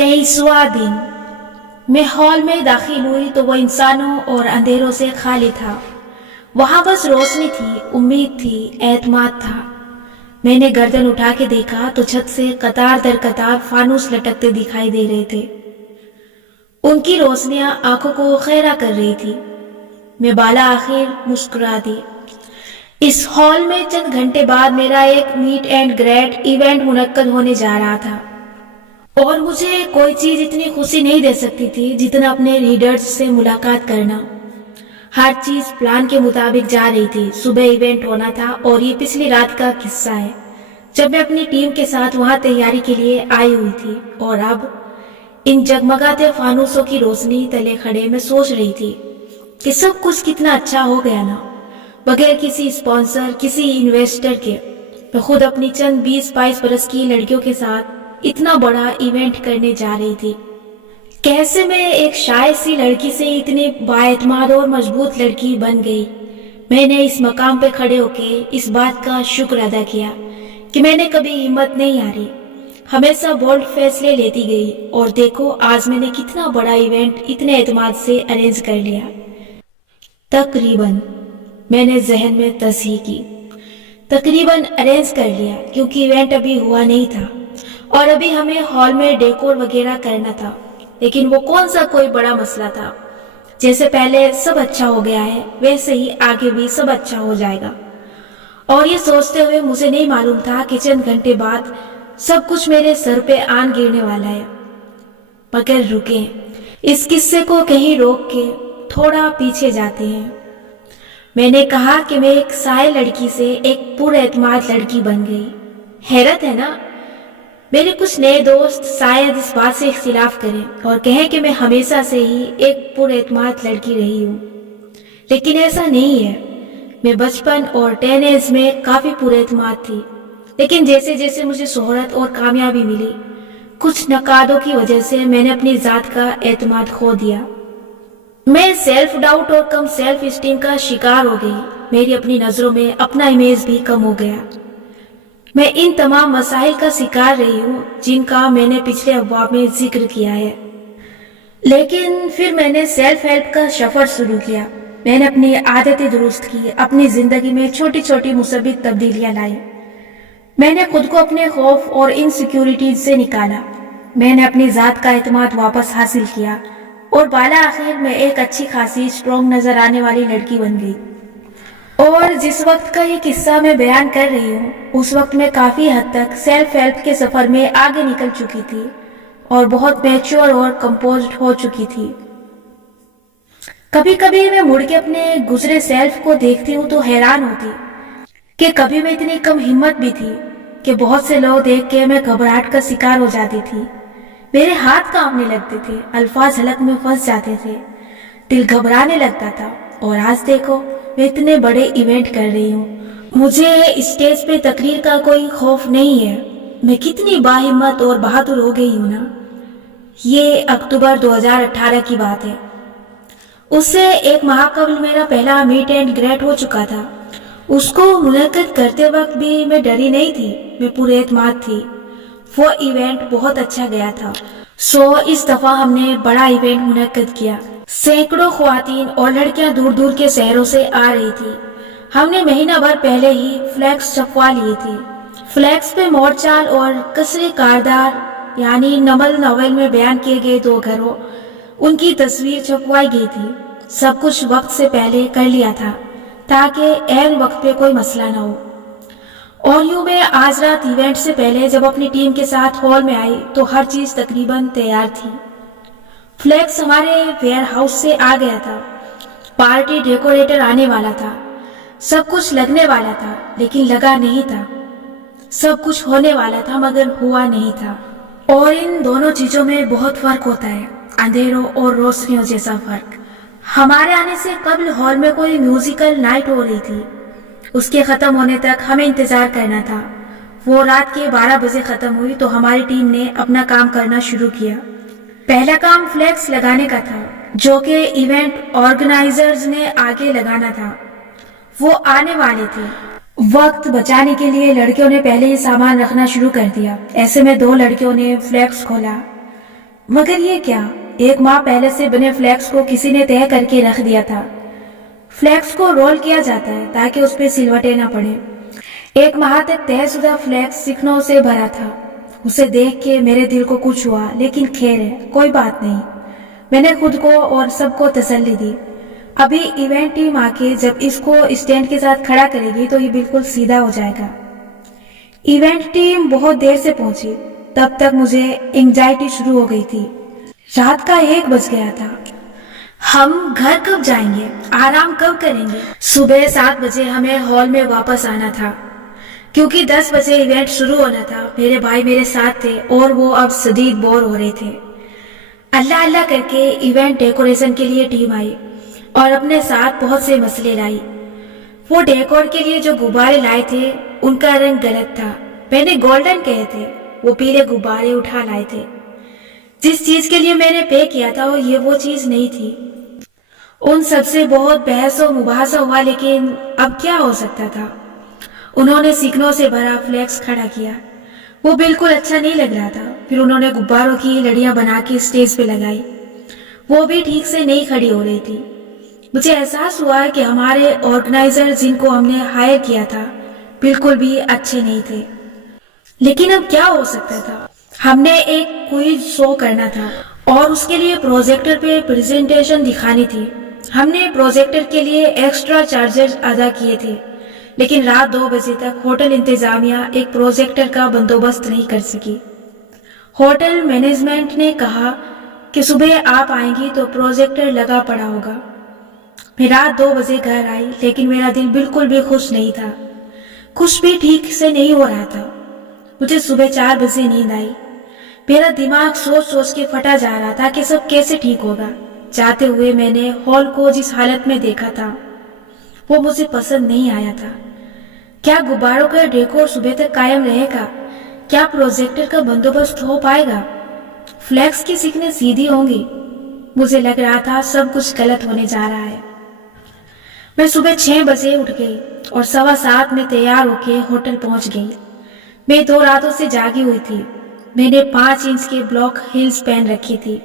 23वां दिन। मैं हॉल में दाखिल हुई तो वो इंसानों और अंधेरों से खाली था। वहां बस रोशनी थी, उम्मीद थी, एतमाद था। मैंने गर्दन उठा के देखा तो छत से कतार दर कतार फानूस लटकते दिखाई दे रहे थे। उनकी रोशनियां आंखों को खैरा कर रही थी। मैं बाला आखिर मुस्कुरा दी। इस हॉल में चंद घंटे बाद मेरा एक मीट एंड ग्रेट इवेंट मुनक्कद होने जा रहा था और मुझे कोई चीज इतनी खुशी नहीं दे सकती थी जितना अपने रीडर्स से मुलाकात करना। हर चीज प्लान के मुताबिक जा रही थी। सुबह इवेंट होना था और ये पिछली रात का किस्सा है जब मैं अपनी टीम के साथ वहां तैयारी के लिए आई हुई थी और अब इन जगमगाते फानूसों की रोशनी तले खड़े मैं सोच रही थी कि सब कुछ कितना अच्छा हो गया ना। बगैर किसी स्पॉन्सर, किसी इन्वेस्टर के मैं खुद अपनी चंद 20-22 बरस की लड़कियों के साथ इतना बड़ा इवेंट करने जा रही थी। कैसे मैं एक शायद सी लड़की से इतनी बाएतमाद और मजबूत लड़की बन गई। मैंने इस मकाम पे खड़े होके इस बात का शुक्र अदा किया कि मैंने कभी हिम्मत नहीं हारी, हमेशा बोल्ड फैसले लेती गई और देखो आज मैंने कितना बड़ा इवेंट इतने एतमाद से अरेंज कर लिया। तकरीबन मैंने जहन में तस्हीह की, तकरीबन अरेंज कर लिया क्योंकि इवेंट अभी हुआ नहीं था और अभी हमें हॉल में डेकोर वगैरह करना था। लेकिन वो कौन सा कोई बड़ा मसला था। जैसे पहले सब अच्छा हो गया है वैसे ही आगे भी सब अच्छा हो जाएगा। और ये सोचते हुए मुझे नहीं मालूम था कि चंद घंटे बाद सब कुछ मेरे सर पे आन गिरने वाला है। मगर रुके, इस किस्से को कहीं रोक के थोड़ा पीछे जाते हैं। मैंने कहा कि मैं एक साय लड़की से एक पुरएतमाद लड़की बन गई। हैरत है ना। मेरे कुछ नए दोस्त शायद इस बात से इख्तिलाफ करें और कहें कि मैं हमेशा से ही एक पुरएतमाद लड़की रही हूँ, लेकिन ऐसा नहीं है। मैं बचपन और टीनेज में काफी पुरएतमाद थी, लेकिन जैसे जैसे मुझे शोहरत और कामयाबी मिली, कुछ नकादों की वजह से मैंने अपनी जात का एतमाद खो दिया। मैं सेल्फ डाउट और कम सेल्फ स्टीम का शिकार हो गई। मेरी अपनी नजरों में अपना इमेज भी कम हो गया। मैं इन तमाम मसाइल का शिकार रही हूँ जिनका मैंने पिछले अब्वाब में जिक्र किया है। लेकिन फिर मैंने सेल्फ हेल्प का सफर शुरू किया। मैंने अपनी आदतें दुरुस्त की, अपनी जिंदगी में छोटी छोटी मुसब्बित तब्दीलियां लाई। मैंने खुद को अपने खौफ और इनसिक्योरिटीज से निकाला। मैंने अपनी जात का एतमाद वापस हासिल किया और बाला आखिर में एक अच्छी खासी स्ट्रॉन्ग नजर आने वाली लड़की बन गई। और जिस वक्त का ये किस्सा मैं बयान कर रही हूँ उस वक्त मैं काफी हद तक सेल्फ हेल्प के सफर में आगे निकल चुकी थी और बहुत मैच्योर और कंपोज्ड हो चुकी थी। कभी कभी मैं मुड़ के अपने गुजरे सेल्फ को देखती हूँ तो हैरान होती कि कभी मैं इतनी कम हिम्मत भी थी कि बहुत से लोग देख के मैं घबराहट का शिकार हो जाती थी। मेरे हाथ कांपने लगते थे, अल्फाज हलक में फंस जाते थे, दिल घबराने लगता था। और आज देखो मैं इतने बड़े इवेंट कर रही हूँ। मुझे स्टेज पे तकरीर का कोई खौफ नहीं है। मैं कितनी बाहिम्मत और बहादुर हो गई हूँ ना। ये अक्टूबर 2018 की बात है। उससे एक माह कबल मेरा पहला मीट एंड ग्रेट हो चुका था। उसको मुनक्कद करते वक्त भी मैं डरी नहीं थी, मैं पुरएतमाद थी। वो इवेंट बहुत अच्छा गया था। सो इस दफा हमने बड़ा इवेंट मुनक्कद किया। सैकड़ों ख्वातीन और लड़कियां दूर दूर के शहरों से आ रही थी। हमने महीना भर पहले ही फ्लैक्स छपवा लिए थी। फ्लैक्स पे मोरचाल और कसरे कारदार यानी नमल नॉवेल में बयान किए गए 2 घरों उनकी तस्वीर छपवाई गई थी। सब कुछ वक्त से पहले कर लिया था ताकि ऐन वक्त पे कोई मसला न हो। और यूं मैं आज रात इवेंट से पहले जब अपनी टीम के साथ हॉल में आई तो हर चीज तकरीबन तैयार थी। फ्लैक्स हमारे वेयर हाउस से आ गया था। पार्टी डेकोरेटर आने वाला था। सब कुछ लगने वाला था लेकिन लगा नहीं था। सब कुछ होने वाला था मगर हुआ नहीं था। और इन दोनों चीजों में बहुत फर्क होता है, अंधेरों और रोशनियों जैसा फर्क। हमारे आने से कबल हॉल में कोई म्यूजिकल नाइट हो रही थी। उसके खत्म होने तक हमें इंतजार करना था। वो रात के 12 बजे खत्म हुई तो हमारी टीम ने अपना काम करना शुरू किया। पहला काम फ्लैक्स लगाने का था जो कि इवेंट ऑर्गेनाइजर्स ने आगे लगाना था। वो आने वाले थे। वक्त बचाने के लिए लड़कियों ने पहले ही सामान रखना शुरू कर दिया। ऐसे में 2 लड़कियों ने फ्लैक्स खोला। मगर ये क्या, 1 माह पहले से बने फ्लैक्स को किसी ने तय करके रख दिया था। फ्लैक्स को रोल किया जाता है ताकि उस पर सिलवटें ना पड़े। 1 माह तक तयशुदा फ्लैक्स चिकनों से भरा था। उसे देख के मेरे दिल को कुछ हुआ, लेकिन खैर है, कोई बात नहीं। मैंने खुद को और सबको तसल्ली दी। अभी इवेंट टीम आके जब इसको स्टैंड के साथ खड़ा करेगी तो ये बिल्कुल सीधा हो जाएगा। इवेंट टीम बहुत देर से पहुंची, तब तक मुझे एंजाइटी शुरू हो गई थी। रात का 1 बज गया था। हम घर कब जाएंगे, आराम कब करेंगे? सुबह 7 बजे हमें हॉल में वापस आना था, क्योंकि 10 बजे इवेंट शुरू होना था। मेरे भाई मेरे साथ थे और वो अब शदीद बोर हो रहे थे। अल्लाह अल्लाह करके इवेंट डेकोरेशन के लिए टीम आई और अपने साथ बहुत से मसले लाई। वो डेकोर के लिए जो गुब्बारे लाए थे उनका रंग गलत था। मैंने गोल्डन कहे थे, वो पीले गुब्बारे उठा लाए थे। जिस चीज के लिए मैंने पे किया था वो चीज नहीं थी। उन सबसे बहुत बहस और मुबाहसा हुआ, लेकिन अब क्या हो सकता था। उन्होंने सिकनों से भरा फ्लैक्स खड़ा किया। वो बिल्कुल अच्छा नहीं लग रहा था। फिर उन्होंने गुब्बारों की लड़ियां बना के स्टेज पे लगाई। वो भी ठीक से नहीं खड़ी हो रही थी। मुझे एहसास हुआ कि हमारे ऑर्गेनाइजर जिनको हमने हायर किया था बिल्कुल भी अच्छे नहीं थे। लेकिन अब क्या हो सकता था। हमने एक क्विज शो करना था और उसके लिए प्रोजेक्टर पे प्रेजेंटेशन दिखानी थी। हमने प्रोजेक्टर के लिए एक्स्ट्रा चार्जेस अदा किए थे, लेकिन रात 2 बजे तक होटल इंतजामिया एक प्रोजेक्टर का बंदोबस्त नहीं कर सकी। होटल मैनेजमेंट ने कहा कि सुबह आप आएंगी तो प्रोजेक्टर लगा पड़ा होगा। मैं रात 2 बजे घर आई, लेकिन मेरा दिल बिल्कुल भी खुश नहीं था। कुछ भी ठीक से नहीं हो रहा था। मुझे सुबह 4 बजे नींद आई। मेरा दिमाग सोच सोच के फटा जा रहा था कि सब कैसे ठीक होगा। जाते हुए मैंने हॉल को जिस हालत में देखा था वो मुझे पसंद नहीं आया था। क्या गुब्बारों का डेकोर सुबह तक कायम रहेगा? क्या प्रोजेक्टर का बंदोबस्त हो पाएगा? फ्लैक्स की सिकनें सीधी होंगी? मुझे लग रहा था सब कुछ गलत होने जा रहा है। मैं सुबह 6 बजे उठ गई और 7:15 में तैयार होके होटल पहुंच गई। मैं 2 रातों से जागी हुई थी। मैंने 5 इंच के ब्लॉक हील्स पहन रखी थी,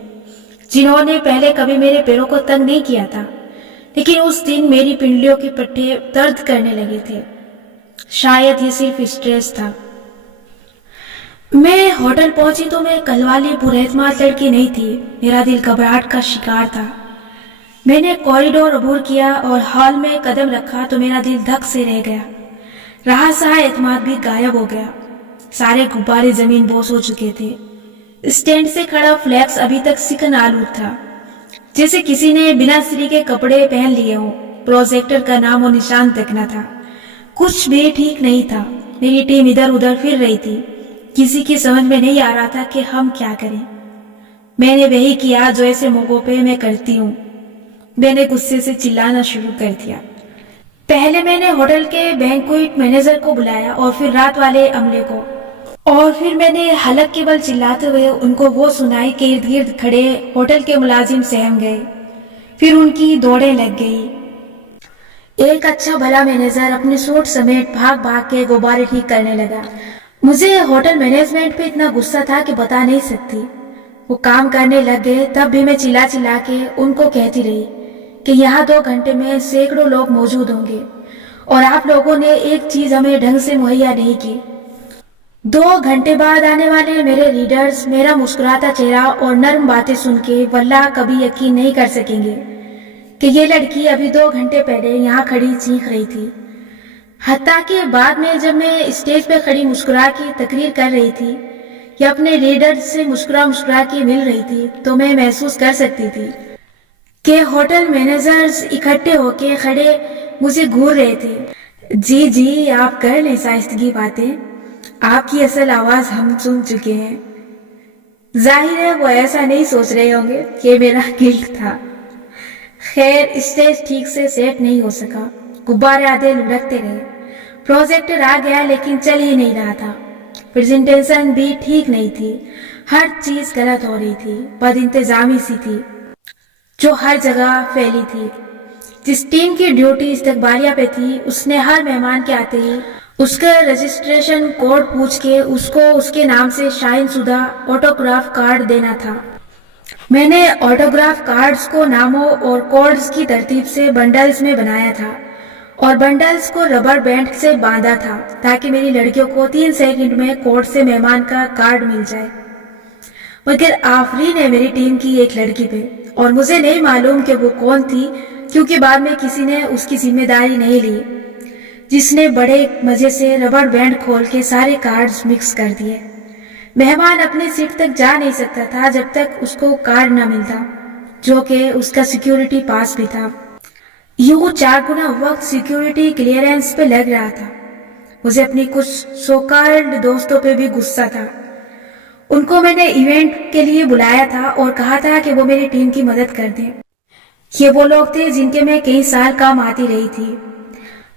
जिन्होंने पहले कभी मेरे पैरों को तंग नहीं किया था, लेकिन उस दिन मेरी पिंडलियों के पट्टे दर्द करने लगे थे। शायद ये सिर्फ स्ट्रेस था। मैं होटल पहुंची तो मैं कल वाली पुरहतमाद लड़की नहीं थी। मेरा दिल घबराहट का शिकार था। मैंने कॉरिडोर अबूर किया और हॉल में कदम रखा तो मेरा दिल धक से रह गया। रहा सहा एतमाद भी गायब हो गया। सारे गुब्बारे जमीन बोस हो चुके थे। स्टैंड से खड़ा फ्लैक्स अभी तक सिकन आलूद था, जैसे किसी ने बिना स्त्री के कपड़े पहन लिए हों। प्रोजेक्टर का नाम और निशान तक न था। कुछ भी ठीक नहीं था। मेरी टीम इधर उधर फिर रही थी। किसी की समझ में नहीं आ रहा था कि हम क्या करें। मैंने वही किया जो ऐसे मौकों पे मैं करती हूँ। मैंने गुस्से से चिल्लाना शुरू कर दिया। पहले मैंने होटल के बैंक्वेट मैनेजर को बुलाया और फिर रात वाले अमले को, और फिर मैंने हलक के बल चिल्लाते हुए उनको वो सुनाई कि इर्द गिर्द खड़े होटल के मुलाजिम सहम गए। फिर उनकी दौड़ें लग गई। एक अच्छा भला मैनेजर अपने सूट समेत भाग भाग के गुब्बारे ठीक करने लगा। मुझे होटल मैनेजमेंट पे इतना गुस्सा था कि बता नहीं सकती। वो काम करने लग गए, तब भी मैं चिल्ला चिल्ला के उनको कहती रही कि यहाँ 2 घंटे में सैकड़ों लोग मौजूद होंगे और आप लोगों ने एक चीज हमें ढंग से मुहैया नहीं की। 2 घंटे बाद आने वाले मेरे रीडर्स मेरा मुस्कुराता चेहरा और नर्म बातें सुन के वल्लाह कभी यकीन नहीं कर सकेंगे कि ये लड़की अभी 2 घंटे पहले यहाँ खड़ी चीख रही थी। हत्ता कि बाद में जब मैं स्टेज पे खड़ी मुस्कुरा के तकरीर कर रही थी या अपने रीडर से मुस्कुरा मुस्कुरा के मिल रही थी, तो मैं महसूस कर सकती थी कि होटल मैनेजर्स इकट्ठे होके खड़े मुझे घूर रहे थे। जी जी, आप कर लें शाइस्तगी बातें, आपकी असल आवाज हम सुन चुके हैं। जाहिर है वो ऐसा नहीं सोच रहे होंगे कि मेरा गिल्ट था। खैर, स्टेज ठीक से सेट नहीं हो सका। गुब्बारे आधे लुढ़कते रहे। प्रोजेक्टर आ गया लेकिन चल ही नहीं रहा था। प्रेजेंटेशन भी ठीक नहीं थी। हर चीज गलत हो रही थी। बदइंतजामी सी थी जो हर जगह फैली थी। जिस टीम की ड्यूटी इस्तकबालिया पे थी, उसने हर मेहमान के आते ही उसका रजिस्ट्रेशन कोड पूछ के उसको उसके नाम से शाइन शुदा ऑटोग्राफ कार्ड देना था। میں نے آٹوگراف کارڈز کو ناموں اور کوڈز کی ترتیب سے بنڈلز میں بنایا تھا اور بنڈلز کو ربڑ بینڈ سے باندھا تھا تاکہ میری لڑکیوں کو 3 سیکنڈ میں کوڈ سے مہمان کا کارڈ مل جائے۔ مگر آفرین ہے میری ٹیم کی ایک لڑکی پہ، اور مجھے نہیں معلوم کہ وہ کون تھی، کیونکہ بعد میں کسی نے اس کی ذمہ داری نہیں لی، جس نے بڑے مزے سے ربڑ بینڈ کھول کے سارے کارڈز مکس کر دیے۔ مہمان اپنے سیٹ تک جا نہیں سکتا تھا جب تک اس کو کارڈ نہ ملتا، جو کہ اس کا سیکیورٹی پاس بھی تھا۔ یوں 4 گنا وقت سیکیورٹی کلیئرنس پہ لگ رہا تھا۔ مجھے اپنی کچھ سوکالڈ دوستوں پہ بھی غصہ تھا۔ ان کو میں نے ایونٹ کے لیے بلایا تھا اور کہا تھا کہ وہ میری ٹیم کی مدد کر دیں۔ یہ وہ لوگ تھے جن کے میں کئی سال کام آتی رہی تھی،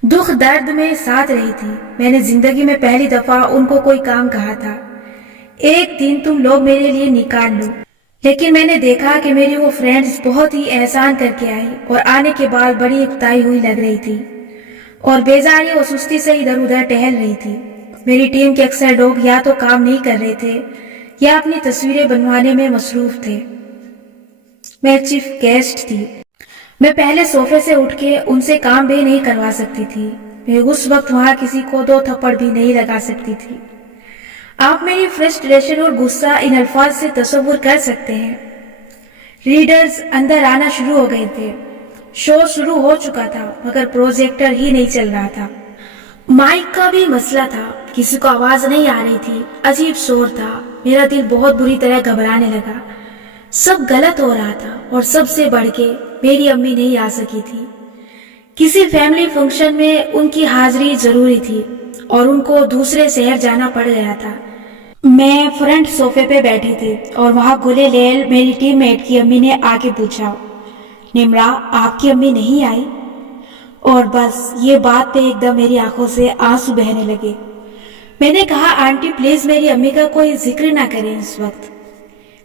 دکھ درد میں ساتھ رہی تھی۔ میں نے زندگی میں پہلی دفعہ ان کو کوئی کام کہا تھا، ایک دن تم لوگ میرے لیے نکال لو۔ لیکن میں نے دیکھا کہ میری وہ فرینڈز بہت ہی احسان کر کے آئی اور آنے کے بعد بڑی اکتائی ہوئی لگ رہی تھی اور بیزاری اور سستی سے ادھر ادھر ٹہل رہی تھی۔ میری ٹیم کے اکثر لوگ یا تو کام نہیں کر رہے تھے یا اپنی تصویریں بنوانے میں مصروف تھے۔ میں چیف گیسٹ تھی۔ میں پہلے صوفے سے اٹھ کے ان سے کام بھی نہیں کروا سکتی تھی۔ میں اس وقت وہاں کسی کو 2 تھپڑ بھی نہیں لگا سکتی تھی۔ آپ میری فرسٹریشن اور غصہ ان الفاظ سے تصور کر سکتے ہیں۔ ریڈرز اندر آنا شروع ہو گئے تھے۔ شو شروع ہو چکا تھا مگر پروجیکٹر ہی نہیں چل رہا تھا۔ مائک کا بھی مسئلہ تھا، کسی کو آواز نہیں آ رہی تھی، عجیب شور تھا۔ میرا دل بہت بری طرح گھبرانے لگا۔ سب غلط ہو رہا تھا اور سب سے بڑھ کے میری امی نہیں آ سکی تھی۔ کسی فیملی فنکشن میں ان کی حاضری ضروری تھی اور ان کو دوسرے شہر جانا پڑ گیا تھا۔ میں فرنٹ صوفے پہ بیٹھی تھی اور وہاں گلے لیل میری ٹیم میٹ کی امی نے آ کے پوچھا، نمرا آپ کی امی نہیں آئی؟ اور بس یہ بات پہ ایک دم میری آنکھوں سے آنسو بہنے لگے۔ میں نے کہا آنٹی پلیز میری امی کا کوئی ذکر نہ کریں اس وقت۔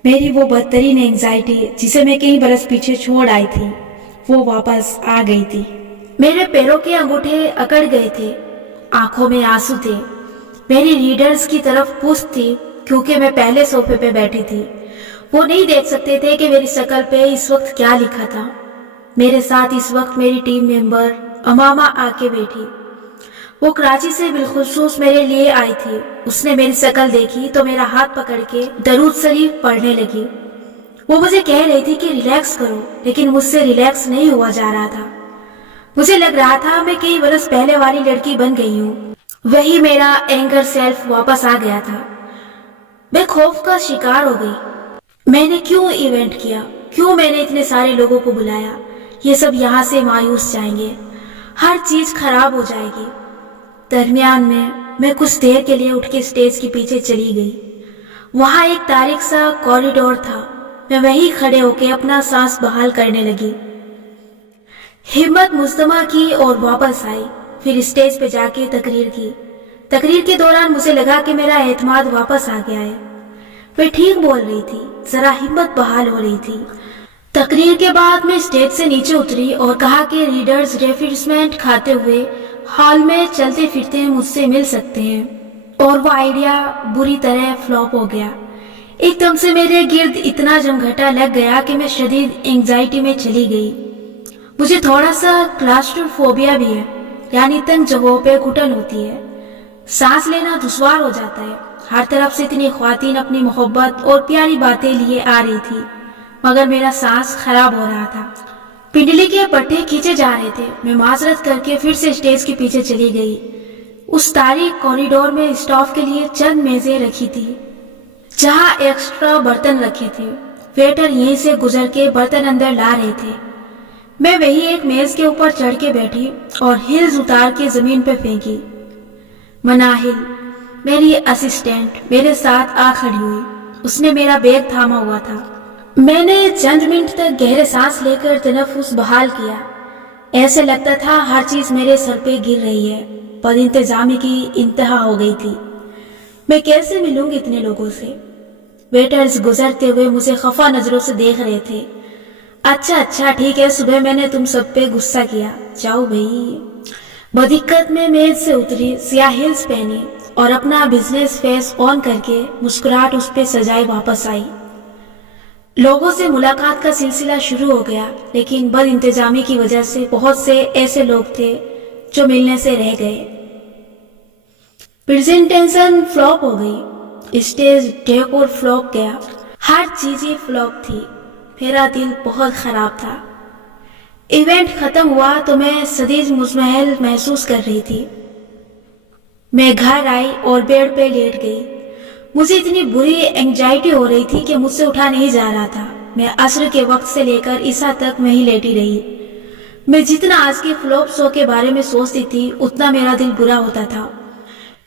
میری وہ بدترین اینگزائٹی جسے میں کئی برس پیچھے چھوڑ آئی تھی وہ واپس آ گئی تھی۔ میرے پیروں کے انگوٹھے اکڑ گئے تھے، آنکھوں میں آنسو تھے۔ میری ریڈرز کی طرف پست تھی کیونکہ میں پہلے صوفے پہ بیٹھی تھی۔ وہ نہیں دیکھ سکتے تھے کہ میری شکل پہ اس وقت کیا لکھا تھا۔ میرے ساتھ اس وقت میری ٹیم ممبر امامہ آ کے بیٹھی۔ وہ کراچی سے بالخصوص میرے لیے آئی تھی۔ اس نے میری شکل دیکھی تو میرا ہاتھ پکڑ کے درود شریف پڑھنے لگی۔ وہ مجھے کہہ رہی تھی کہ ریلیکس کرو، لیکن مجھ سے ریلیکس نہیں ہوا جا رہا تھا۔ مجھے لگ رہا تھا میں کئی برس پہلے والی لڑکی بن گئی ہوں۔ وہی میرا اینگر سیلف واپس آ گیا تھا۔ میں خوف کا شکار ہو گئی۔ میں نے کیوں ایونٹ کیا؟ کیوں میں نے اتنے سارے لوگوں کو بلایا؟ یہ سب یہاں سے مایوس جائیں گے، ہر چیز خراب ہو جائے گی۔ درمیان میں کچھ دیر کے لیے اٹھ کے اسٹیج کے پیچھے چلی گئی۔ وہاں ایک تاریک سا کوریڈور تھا۔ میں وہیں کھڑے ہو کے اپنا سانس بحال کرنے لگی، ہمت مجتمع کی اور واپس آئی۔ پھر اسٹیج پہ جا کے تقریر کی۔ تقریر کے دوران مجھے لگا کہ میرا اعتماد واپس آ گیا ہے۔ میں ٹھیک بول رہی تھی، ذرا ہمت بحال ہو رہی تھی۔ تقریر کے بعد میں اسٹیج سے نیچے اتری اور کہا کہ ریڈرز ریفریشمنٹ کھاتے ہوئے ہال میں چلتے پھرتے مجھ سے مل سکتے ہیں، اور وہ آئیڈیا بری طرح فلاپ ہو گیا۔ ایک دم سے میرے گرد اتنا جمگھٹا لگ گیا کہ میں شدید اینگزائٹی میں چلی گئی۔ مجھے تھوڑا سا کلاسٹروفوبیا بھی ہے، یعنی تنگ جگہوں پہ گھٹن ہوتی ہے، سانس لینا دشوار ہو جاتا ہے۔ ہر طرف سے اتنی خواتین اپنی محبت اور پیاری باتیں لیے آ رہی تھی مگر میرا سانس خراب ہو رہا تھا۔ پنڈلی کے پٹھے کھینچے جا رہے تھے۔ میں معذرت کر کے پھر سے اسٹیج کے پیچھے چلی گئی۔ اس تاریک کوریڈور میں اسٹاف کے لیے چند میزیں رکھی تھی جہاں ایکسٹرا برتن رکھے تھے۔ ویٹر یہیں سے گزر کے برتن اندر لا رہے تھے۔ میں وہی ایک میز کے اوپر چڑھ کے بیٹھی اور ہلز اتار کے زمین پہ پھینکی۔ مناہل میری اسسٹنٹ میرے ساتھ آ کھڑی ہوئی۔ اس نے میرا بیگ تھاما ہوا تھا۔ میں نے چند منٹ تک گہرے سانس لے کر تنفس بحال کیا۔ ایسے لگتا تھا ہر چیز میرے سر پہ گر رہی ہے۔ بد انتظامی کی انتہا ہو گئی تھی۔ میں کیسے ملوں گی اتنے لوگوں سے؟ ویٹرز گزرتے ہوئے مجھے خفا نظروں سے دیکھ رہے تھے۔ اچھا ٹھیک ہے، صبح میں نے تم سب پہ غصہ کیا، جاؤ بھائی۔ بدقت میں میز سے اتری، سیاہ ہیلز پہنی اور اپنا بزنس فیس آن کر کے مسکراہٹ اس پہ سجائے واپس آئی۔ लोगों से मुलाकात का सिलसिला शुरू हो गया, लेकिन बद इंतजामी की वजह से बहुत से ऐसे लोग थे जो मिलने से रह गए। प्रेजेंटेशन फ्लॉप हो गई, स्टेज डेकोर फ्लॉप गया, हर चीज ही फ्लॉप थी। मेरा दिल बहुत खराब था। इवेंट खत्म हुआ तो मैं शदीद मुज़महल महसूस कर रही थी। मैं घर आई और बेड पे लेट गई। मुझे इतनी बुरी एंजाइटी हो रही थी कि मुझसे उठा नहीं जा रहा था। मैं असर के वक्त से लेकर ईसा तक मैं ही लेटी रही। मैं जितना आज के फ्लॉप शो के बारे में सोचती थी उतना मेरा दिल बुरा होता था।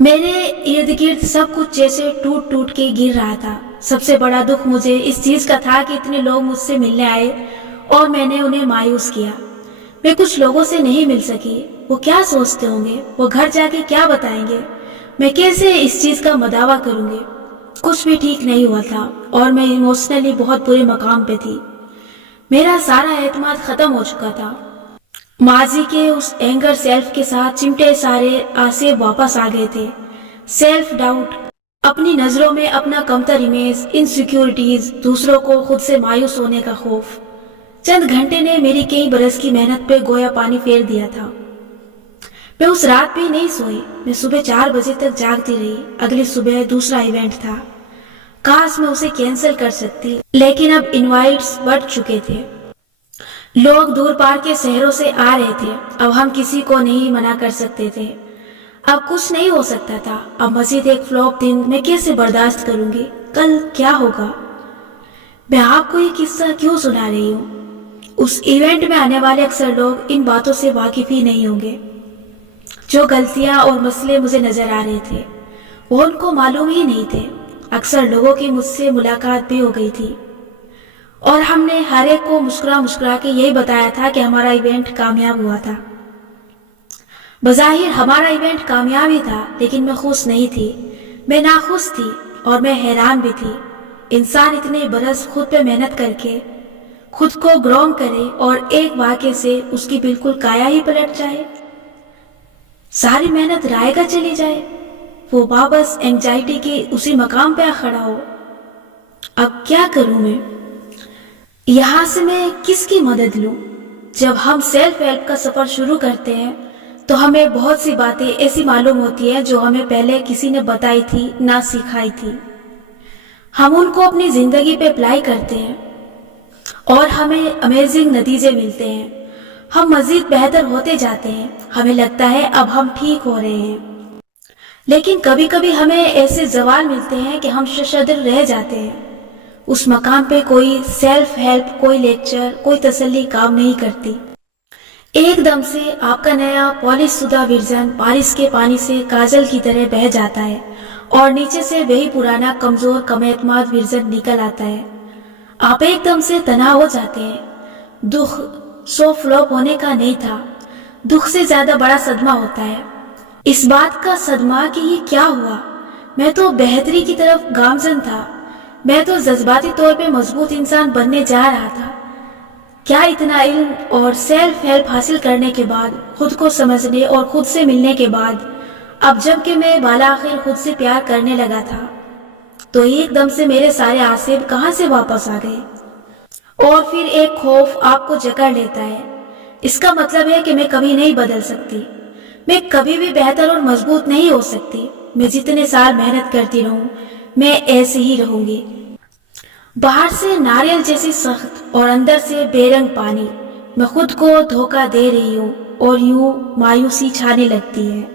मेरे इर्द गिर्द सब कुछ जैसे टूट टूट के गिर रहा था। सबसे बड़ा दुख मुझे इस चीज का था कि इतने लोग मुझसे मिलने आए और मैंने उन्हें मायूस किया। मैं कुछ लोगों से नहीं मिल सकी। वो क्या सोचते होंगे, वो घर जाके क्या बताएंगे, मैं कैसे इस चीज का मदावा करूंगी। कुछ भी ठीक नहीं हुआ था और मैं इमोशनली बहुत बुरे मकाम पे थी। मेरा सारा एतमाद खत्म हो चुका था। माजी के उस एंगर सेल्फ के साथ चिमटे सारे आसेब वापस आ गए थे। सेल्फ डाउट, अपनी नजरों में अपना कमतर इमेज, इनसिक्योरिटीज, दूसरों को खुद से मायूस होने का खौफ। चंद घंटे ने मेरी कई बरस की मेहनत पे गोया पानी फेर दिया था। मैं उस रात भी नहीं सोई। मैं सुबह 4 बजे तक जागती रही। अगली सुबह दूसरा इवेंट था। काश मैं उसे कैंसिल कर सकती, लेकिन अब इनवाइट्स बढ़ चुके थे। लोग दूर पार के शहरों से आ रहे थे। अब हम किसी को नहीं मना कर सकते थे। अब कुछ नहीं हो सकता था। अब मजीद एक फ्लॉप दिन मैं कैसे बर्दाश्त करूंगी? कल क्या होगा? मैं आपको ये किस्सा क्यों सुना रही हूँ? उस इवेंट में आने वाले अक्सर लोग इन बातों से वाकिफ ही नहीं होंगे। जो गलतियां और मसले मुझे नजर आ रहे थे वो उनको मालूम ही नहीं थे। अक्सर लोगों की मुझसे मुलाकात भी हो गई थी और हमने हर एक को मुस्कुरा मुस्कुरा के यही बताया था कि हमारा इवेंट कामयाब हुआ था। बज़ाहिर हमारा इवेंट कामयाब ही था, लेकिन मैं खुश नहीं थी। मैं नाखुश थी और मैं हैरान भी थी। इंसान इतने बरस खुद पे मेहनत करके खुद को ग्रोम करे और एक वाक़े से उसकी बिल्कुल काया ही पलट जाए। सारी मेहनत राय का चली जाए। वो वापस एंजाइटी के उसी मकाम पे आ खड़ा हो। अब क्या करूं मैं? यहां से मैं किसकी मदद लूं? जब हम सेल्फ हेल्प का सफर शुरू करते हैं तो हमें बहुत सी बातें ऐसी मालूम होती है जो हमें पहले किसी ने बताई थी, ना सिखाई थी। हम उनको अपनी जिंदगी पे अप्लाई करते हैं और हमें अमेजिंग नतीजे मिलते हैं। हम मजीद बेहतर होते जाते हैं। हमें लगता है अब हम ठीक हो रहे हैं, लेकिन कभी कभी हमें ऐसे जवाल मिलते हैं कि हम शशदर रह जाते हैं। उस मकाम पे कोई सेल्फ हेल्प, कोई लेक्चर, कोई तसल्ली काम नहीं करती। एकदम से आपका नया पॉलिश शुदा वर्जन बारिश के पानी से काजल की तरह बह जाता है और नीचे से वही पुराना कमजोर कमेतमाद वर्जन निकल आता है। आप एकदम से तनाव हो जाते हैं। दुख सो फ्लॉप होने का नहीं था। दुख से ज्यादा बड़ा सदमा होता है इस बात का सदमा कि ये क्या हुआ। मैं तो बेहतरी की तरफ गामजन था। मैं तो जज्बाती तौर पे मजबूत इंसान बनने जा रहा था। क्या इतना इल्म और सेल्फ हेल्प हासिल करने के बाद, खुद को समझने और खुद से मिलने के बाद, अब जबकि मैं बाला आखिर खुद से प्यार करने लगा था, तो एकदम से मेरे सारे आसेब कहाँ से वापस आ गए? और फिर एक खौफ आपको जकड़ लेता है। इसका मतलब है कि मैं कभी नहीं बदल सकती। मैं कभी भी बेहतर और मजबूत नहीं हो सकती। मैं जितने साल मेहनत करती रहूं, मैं ऐसे ही रहूंगी। बाहर से नारियल जैसी सख्त और अंदर से बेरंग पानी। मैं खुद को धोखा दे रही हूँ और यूं मायूसी छाने लगती है।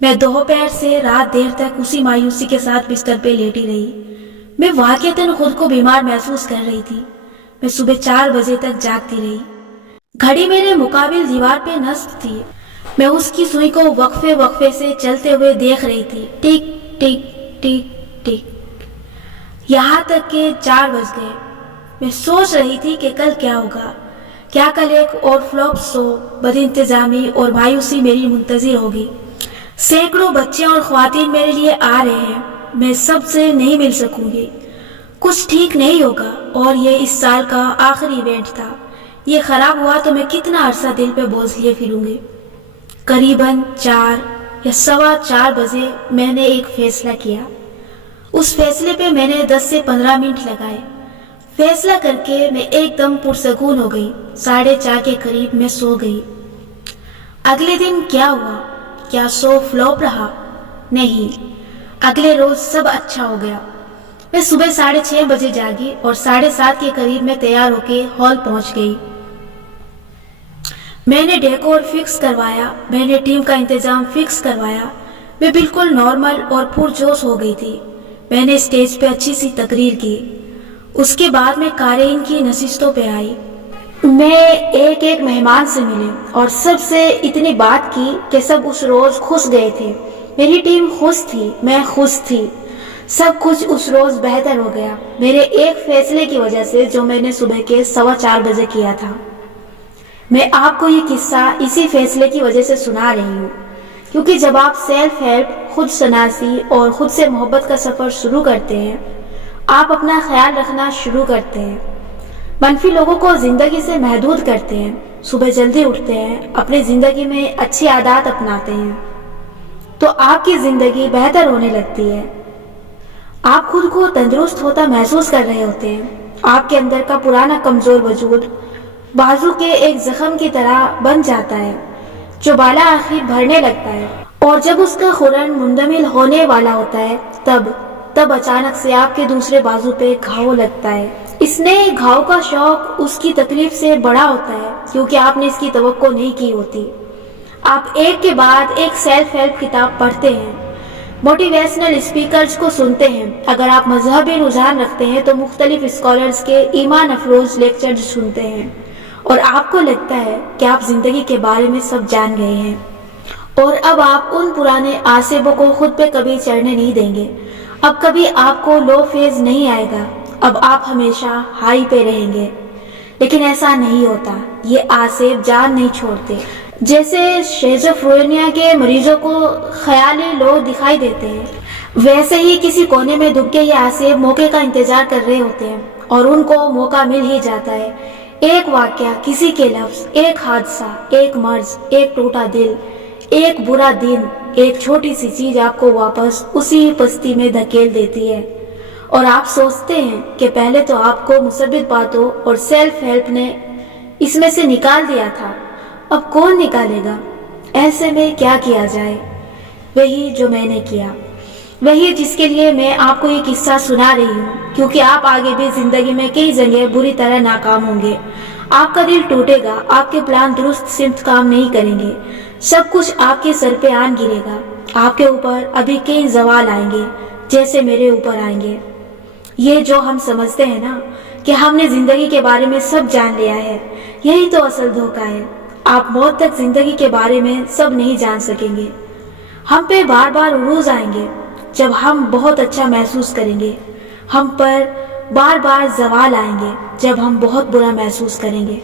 मैं दोपहर से रात देर तक उसी मायूसी के साथ बिस्तर पे लेटी रही। मैं वाकईतन खुद को बीमार महसूस कर रही थी। मैं सुबह 4 बजे तक जागती रही। घड़ी मेरे मुकाबिल दीवार पे नस्ब थी। मैं उसकी सुई को वक्फे वक्फे से चलते हुए देख रही थी। टिक टिक टिक टिक, यहाँ तक के 4 बज गए। मैं सोच रही थी कि कल क्या होगा। क्या कल एक और फ्लॉप शो, बदइंतजामी और मायूसी मेरी मुंतजिर होगी? सैकड़ों बच्चे और ख्वातीन मेरे लिए आ रहे हैं। मैं सबसे नहीं मिल सकूंगी। कुछ ठीक नहीं होगा और ये इस साल का आखिरी इवेंट था। ये खराब हुआ तो मैं कितना अरसा दिल पे बोझ लिए फिरूंगी। करीबन 4 या 4:15 बजे मैंने एक फैसला किया। उस फैसले पे मैंने 10 से 15 मिनट लगाए। फैसला करके मैं एकदम पुरसकून हो गई। 4:30 के करीब मैं सो गई। अगले दिन क्या हुआ? क्या शो फ्लॉप रहा? नहीं, अगले रोज सब अच्छा हो गया। मैं सुबह 6:30 बजे जागी और 7:30 के करीब मैं तैयार होके हॉल पहुंच गई। मैंने डेकोर फिक्स करवाया, मैंने टीम का इंतजाम फिक्स करवाया। मैं बिल्कुल नॉर्मल और पुरजोश हो गई थी। मैंने स्टेज पे अच्छी सी तकरीर की। उसके बाद मैं कारेन की नशिस्तों पे आई। मैं एक एक मेहमान से मिली और सबसे इतनी बात की कि सब उस रोज खुश गए थे। मेरी टीम खुश थी, मैं खुश थी। सब कुछ उस रोज बेहतर हो गया मेरे एक फैसले की वजह से जो मैंने सुबह के 4:15 बजे किया था। मैं आपको ये किस्सा इसी फैसले की वजह से सुना रही हूँ, क्योंकि जब आप सेल्फ हेल्प, खुद शनासी और खुद से मोहब्बत का सफर शुरू करते हैं, आप अपना ख्याल रखना शुरू करते हैं, मनफी लोगों को जिंदगी से महदूद करते हैं, सुबह जल्दी उठते हैं, अपनी जिंदगी में अच्छी आदत अपनाते हैं, तो आपकी जिंदगी बेहतर होने लगती है। आप खुद को तंदुरुस्त होता महसूस कर रहे होते हैं। आपके अंदर का पुराना कमजोर वजूद बाजू के एक जख्म की तरह बन जाता है जो बाला आखिर भरने लगता है, और जब उसका खुरन मुंदमिल होने वाला होता है तब अचानक से आपके दूसरे बाजू पे घाव लगता है। इसने घाव का शौक उसकी तकलीफ से बड़ा होता है, क्योंकि आपने इसकी तवक्को नहीं की होती। आप एक के बाद एक सेल्फ हेल्प किताब पढ़ते हैं, मोटिवेशनल स्पीकर्स को सुनते हैं। अगर आप मजहबी रुझान रखते हैं तो मुख्तलिफ स्कॉलर्स के ईमान अफरोज लेक्चर सुनते हैं, और आपको लगता है कि आप जिंदगी के बारे में सब जान गए हैं, और अब आप उन पुराने आसेबों को खुद पे कभी चढ़ने नहीं देंगे। अब कभी आपको लो फेज नहीं आएगा, अब आप हमेशा हाई पे रहेंगे। लेकिन ऐसा नहीं होता, ये आसेब जान नहीं छोड़ते। जैसे शेज़ोफ्रेनिया के मरीजों को ख्याली लोग दिखाई देते हैं, वैसे ही किसी कोने में दुबके ये आसेब मौके का इंतजार कर रहे होते हैं, और उनको मौका मिल ही जाता है। एक वाकया, किसी के लफ्ज, एक हादसा, एक मर्ज, एक टूटा दिल, एक बुरा दिन, एक छोटी सी चीज आपको वापस उसी पस्ती में धकेल देती है, और आप सोचते हैं कि पहले तो आपको मुसब्बित बातों और सेल्फ हेल्प ने इसमें से निकाल दिया था, अब कौन निकालेगा? ऐसे में क्या किया जाए? वही जो मैंने किया, वही जिसके लिए मैं आपको ये किस्सा सुना रही हूँ, क्योंकि आप आगे भी जिंदगी में कई जगह बुरी तरह नाकाम होंगे। आपका दिल टूटेगा, आपके प्लान दुरुस्त सिमत काम नहीं करेंगे, सब कुछ आपके सर पे आन गिरेगा। आपके ऊपर अभी कई ज़वाल आएंगे, जैसे मेरे ऊपर आएंगे। ये जो हम समझते हैं ना कि हमने जिंदगी के बारे में सब जान लिया है, यही तो असल धोखा है। आप मौत तक जिंदगी के बारे में सब नहीं जान सकेंगे। हम पे बार बार उरूज आएंगे जब हम बहुत अच्छा महसूस करेंगे, हम पर बार बार ज़वाल आएंगे जब हम बहुत बुरा महसूस करेंगे।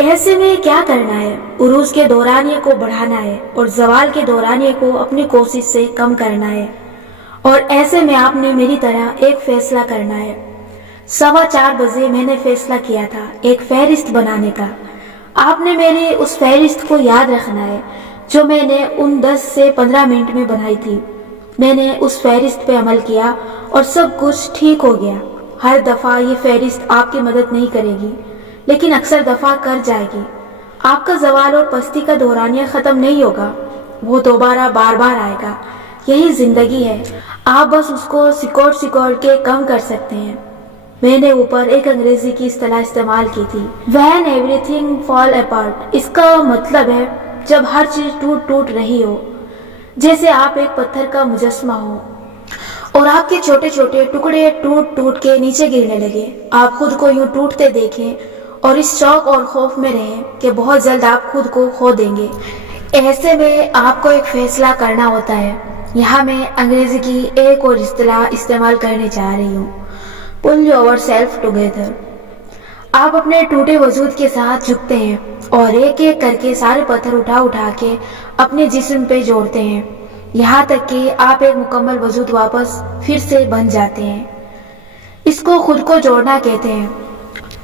ऐसे में क्या करना है? उरूज के दौरानिये को बढ़ाना है और ज़वाल के दौरानिये को अपनी कोशिश से कम करना है। और ऐसे में आपने मेरी तरह एक फैसला करना है। 4:15 बजे मैंने फैसला किया था एक फहरिस्त बनाने का। आपने मेरी उस फहरिस्त को याद रखना है जो मैंने उन 10 से 15 मिनट में बनाई थी। मैंने उस फहरिस्त पे अमल किया और सब कुछ ठीक हो गया। हर दफ़ा ये फहरिस्त आपकी मदद नहीं करेगी, लेकिन अक्सर दफ़ा कर जाएगी। आपका ज़वाल और पस्ती का दौरानिया ख़त्म नहीं होगा, वो दोबारा बार बार आएगा। यही ज़िंदगी है, आप बस उसको सिकोड़ के कम कर सकते हैं। मैंने ऊपर एक अंग्रेजी की इस्तेलाह इस्तेमाल की थी, When everything fall apart। इसका मतलब है जब हर चीज टूट रही हो, जैसे आप एक पत्थर का मुजस्मा हो और आपके छोटे छोटे टुकड़े टूट के नीचे गिरने लगे। आप खुद को यूं टूटते देखें और इस शौक और खौफ में रहें कि बहुत जल्द आप खुद को खो देंगे। ऐसे में आपको एक फैसला करना होता है। यहाँ मैं अंग्रेजी की एक और इस्तेलाह इस्तेमाल करने जा रही हूँ, पुल योर सेल्फ टुगेदर। आप अपने टूटे वजूद के साथ झुकते हैं और एक एक करके सारे पत्थर उठा के अपने जिस्म पे जोड़ते हैं, यहाँ तक कि आप एक मुकम्मल वजूद वापस फिर से बन जाते हैं। इसको खुद को जोड़ना कहते हैं।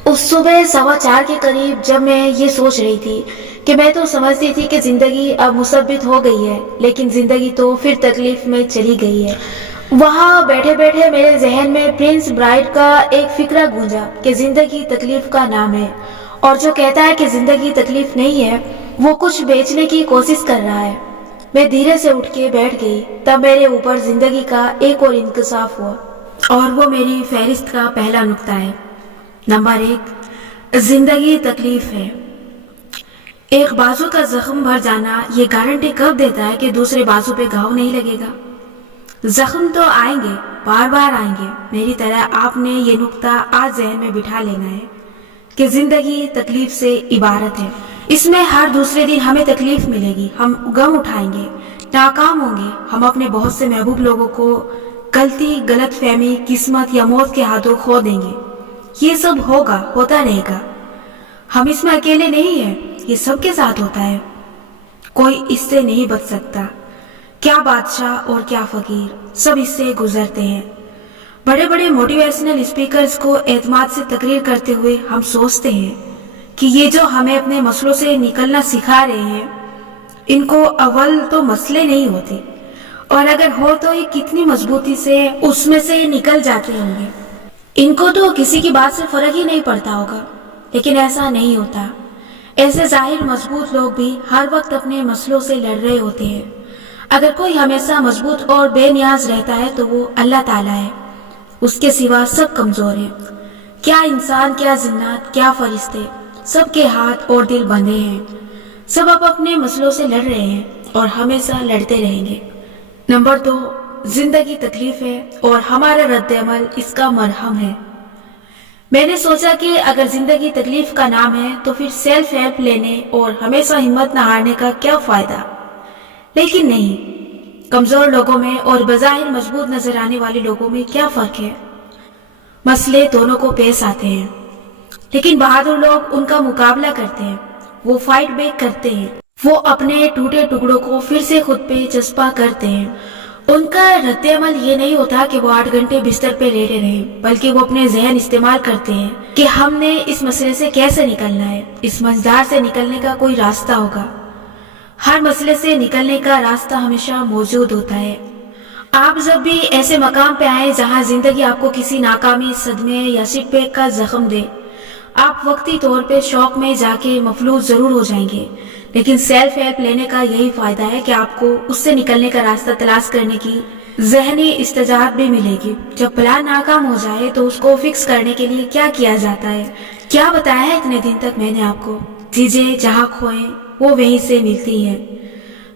उस सुबह 4:15 के करीब जब मैं ये सोच रही थी कि मैं तो समझती थी कि जिंदगी अब मुसब्बित हो गई है, लेकिन जिंदगी तो फिर तकलीफ में चली गई है। वहाँ बैठे बैठे मेरे जहन में प्रिंस ब्राइड का एक फिक्रा गूंजा कि जिंदगी तकलीफ का नाम है, और जो कहता है कि जिंदगी तकलीफ नहीं है वो कुछ बेचने की कोशिश कर रहा है। मैं धीरे से उठ के बैठ गई, तब मेरे ऊपर जिंदगी का एक और इंकशाफ हुआ, और वो मेरी फहरिस्त का पहला नुक्ता है। नंबर 1, जिंदगी तकलीफ है। एक बाजू का जख्म भर जाना ये गारंटी कब देता है कि दूसरे बाजू पे घाव नहीं लगेगा? जख्म तो आएंगे, बार बार आएंगे। मेरी तरह आपने ये नुक्ता आज जहन में बिठा लेना है कि जिंदगी तकलीफ से इबारत है। इसमें हर दूसरे दिन हमें तकलीफ मिलेगी, हम गम उठाएंगे, नाकाम होंगे, हम अपने बहुत से महबूब लोगों को गलती, गलत फहमी, किस्मत या मौत के हाथों खो देंगे। ये सब होगा, होता रहेगा। हम इसमें अकेले नहीं हैं, ये सबके साथ होता है। कोई इससे नहीं बच सकता। क्या बादशाह और क्या फकीर, सब इससे गुजरते हैं। बड़े बड़े मोटिवेशनल स्पीकर्स को एतमाद से तकरीर करते हुए हम सोचते हैं कि ये जो हमें अपने मसलों से निकलना सिखा रहे हैं, इनको अव्वल तो मसले नहीं होते, और अगर हो तो ये कितनी मजबूती से उसमें से निकल जाते होंगे। इनको तो किसी की बात से फर्क ही नहीं पड़ता होगा, लेकिन ऐसा नहीं होता। ऐसे जाहिर मजबूत लोग भी हर वक्त अपने मसलों से लड़ रहे होते हैं। अगर कोई हमेशा मजबूत और बेनियाज रहता है तो वो अल्लाह ताला है, उसके सिवा सब कमजोर हैं। क्या इंसान, क्या जिन्नात, क्या फरिश्ते, सबके हाथ और दिल बंधे हैं। सब अब अपने मसलों से लड़ रहे हैं और हमेशा लड़ते रहेंगे। नंबर 2, जिंदगी तकलीफ है और हमारा रद्द अमल इसका मरहम है। मैंने सोचा कि अगर जिंदगी तकलीफ का नाम है तो फिर सेल्फ हेल्प लेने और हमेशा हिम्मत न हारने का क्या फायदा। लेकिन नहीं, कमजोर लोगों में और बज़ाहिर मजबूत नजर आने वाले लोगों में क्या फर्क है? मसले दोनों को पेश आते हैं, लेकिन बहादुर लोग उनका मुकाबला करते हैं, वो फाइट बैक करते हैं, वो अपने टूटे टुकड़ों को फिर से खुद पे चस्पा करते हैं। उनका रद्द अमल ये नहीं होता कि वो 8 घंटे बिस्तर पे लेटे रहें, बल्कि वो अपने जहन इस्तेमाल करते हैं कि हमने इस मसले से कैसे निकलना है। इस मझधार से निकलने का कोई रास्ता होगा। हर मसले से निकलने का रास्ता हमेशा मौजूद होता है। आप जब भी ऐसे मकाम पे आए जहां जिंदगी आपको किसी नाकामी, सदमे या सिटबैक का जख्म दे, आप वक्ती तौर पे शौक में जाके मफलूज जरूर हो जाएंगे, लेकिन सेल्फ हेल्प लेने का यही फायदा है कि आपको उससे निकलने का रास्ता तलाश करने की जहनी इस्तेजात भी मिलेगी। जब प्लान नाकाम हो जाए तो उसको फिक्स करने के लिए क्या किया जाता है, क्या बताया है इतने दिन तक मैंने आपको। चीजें जहाँ खोएं वो वहीं से मिलती हैं।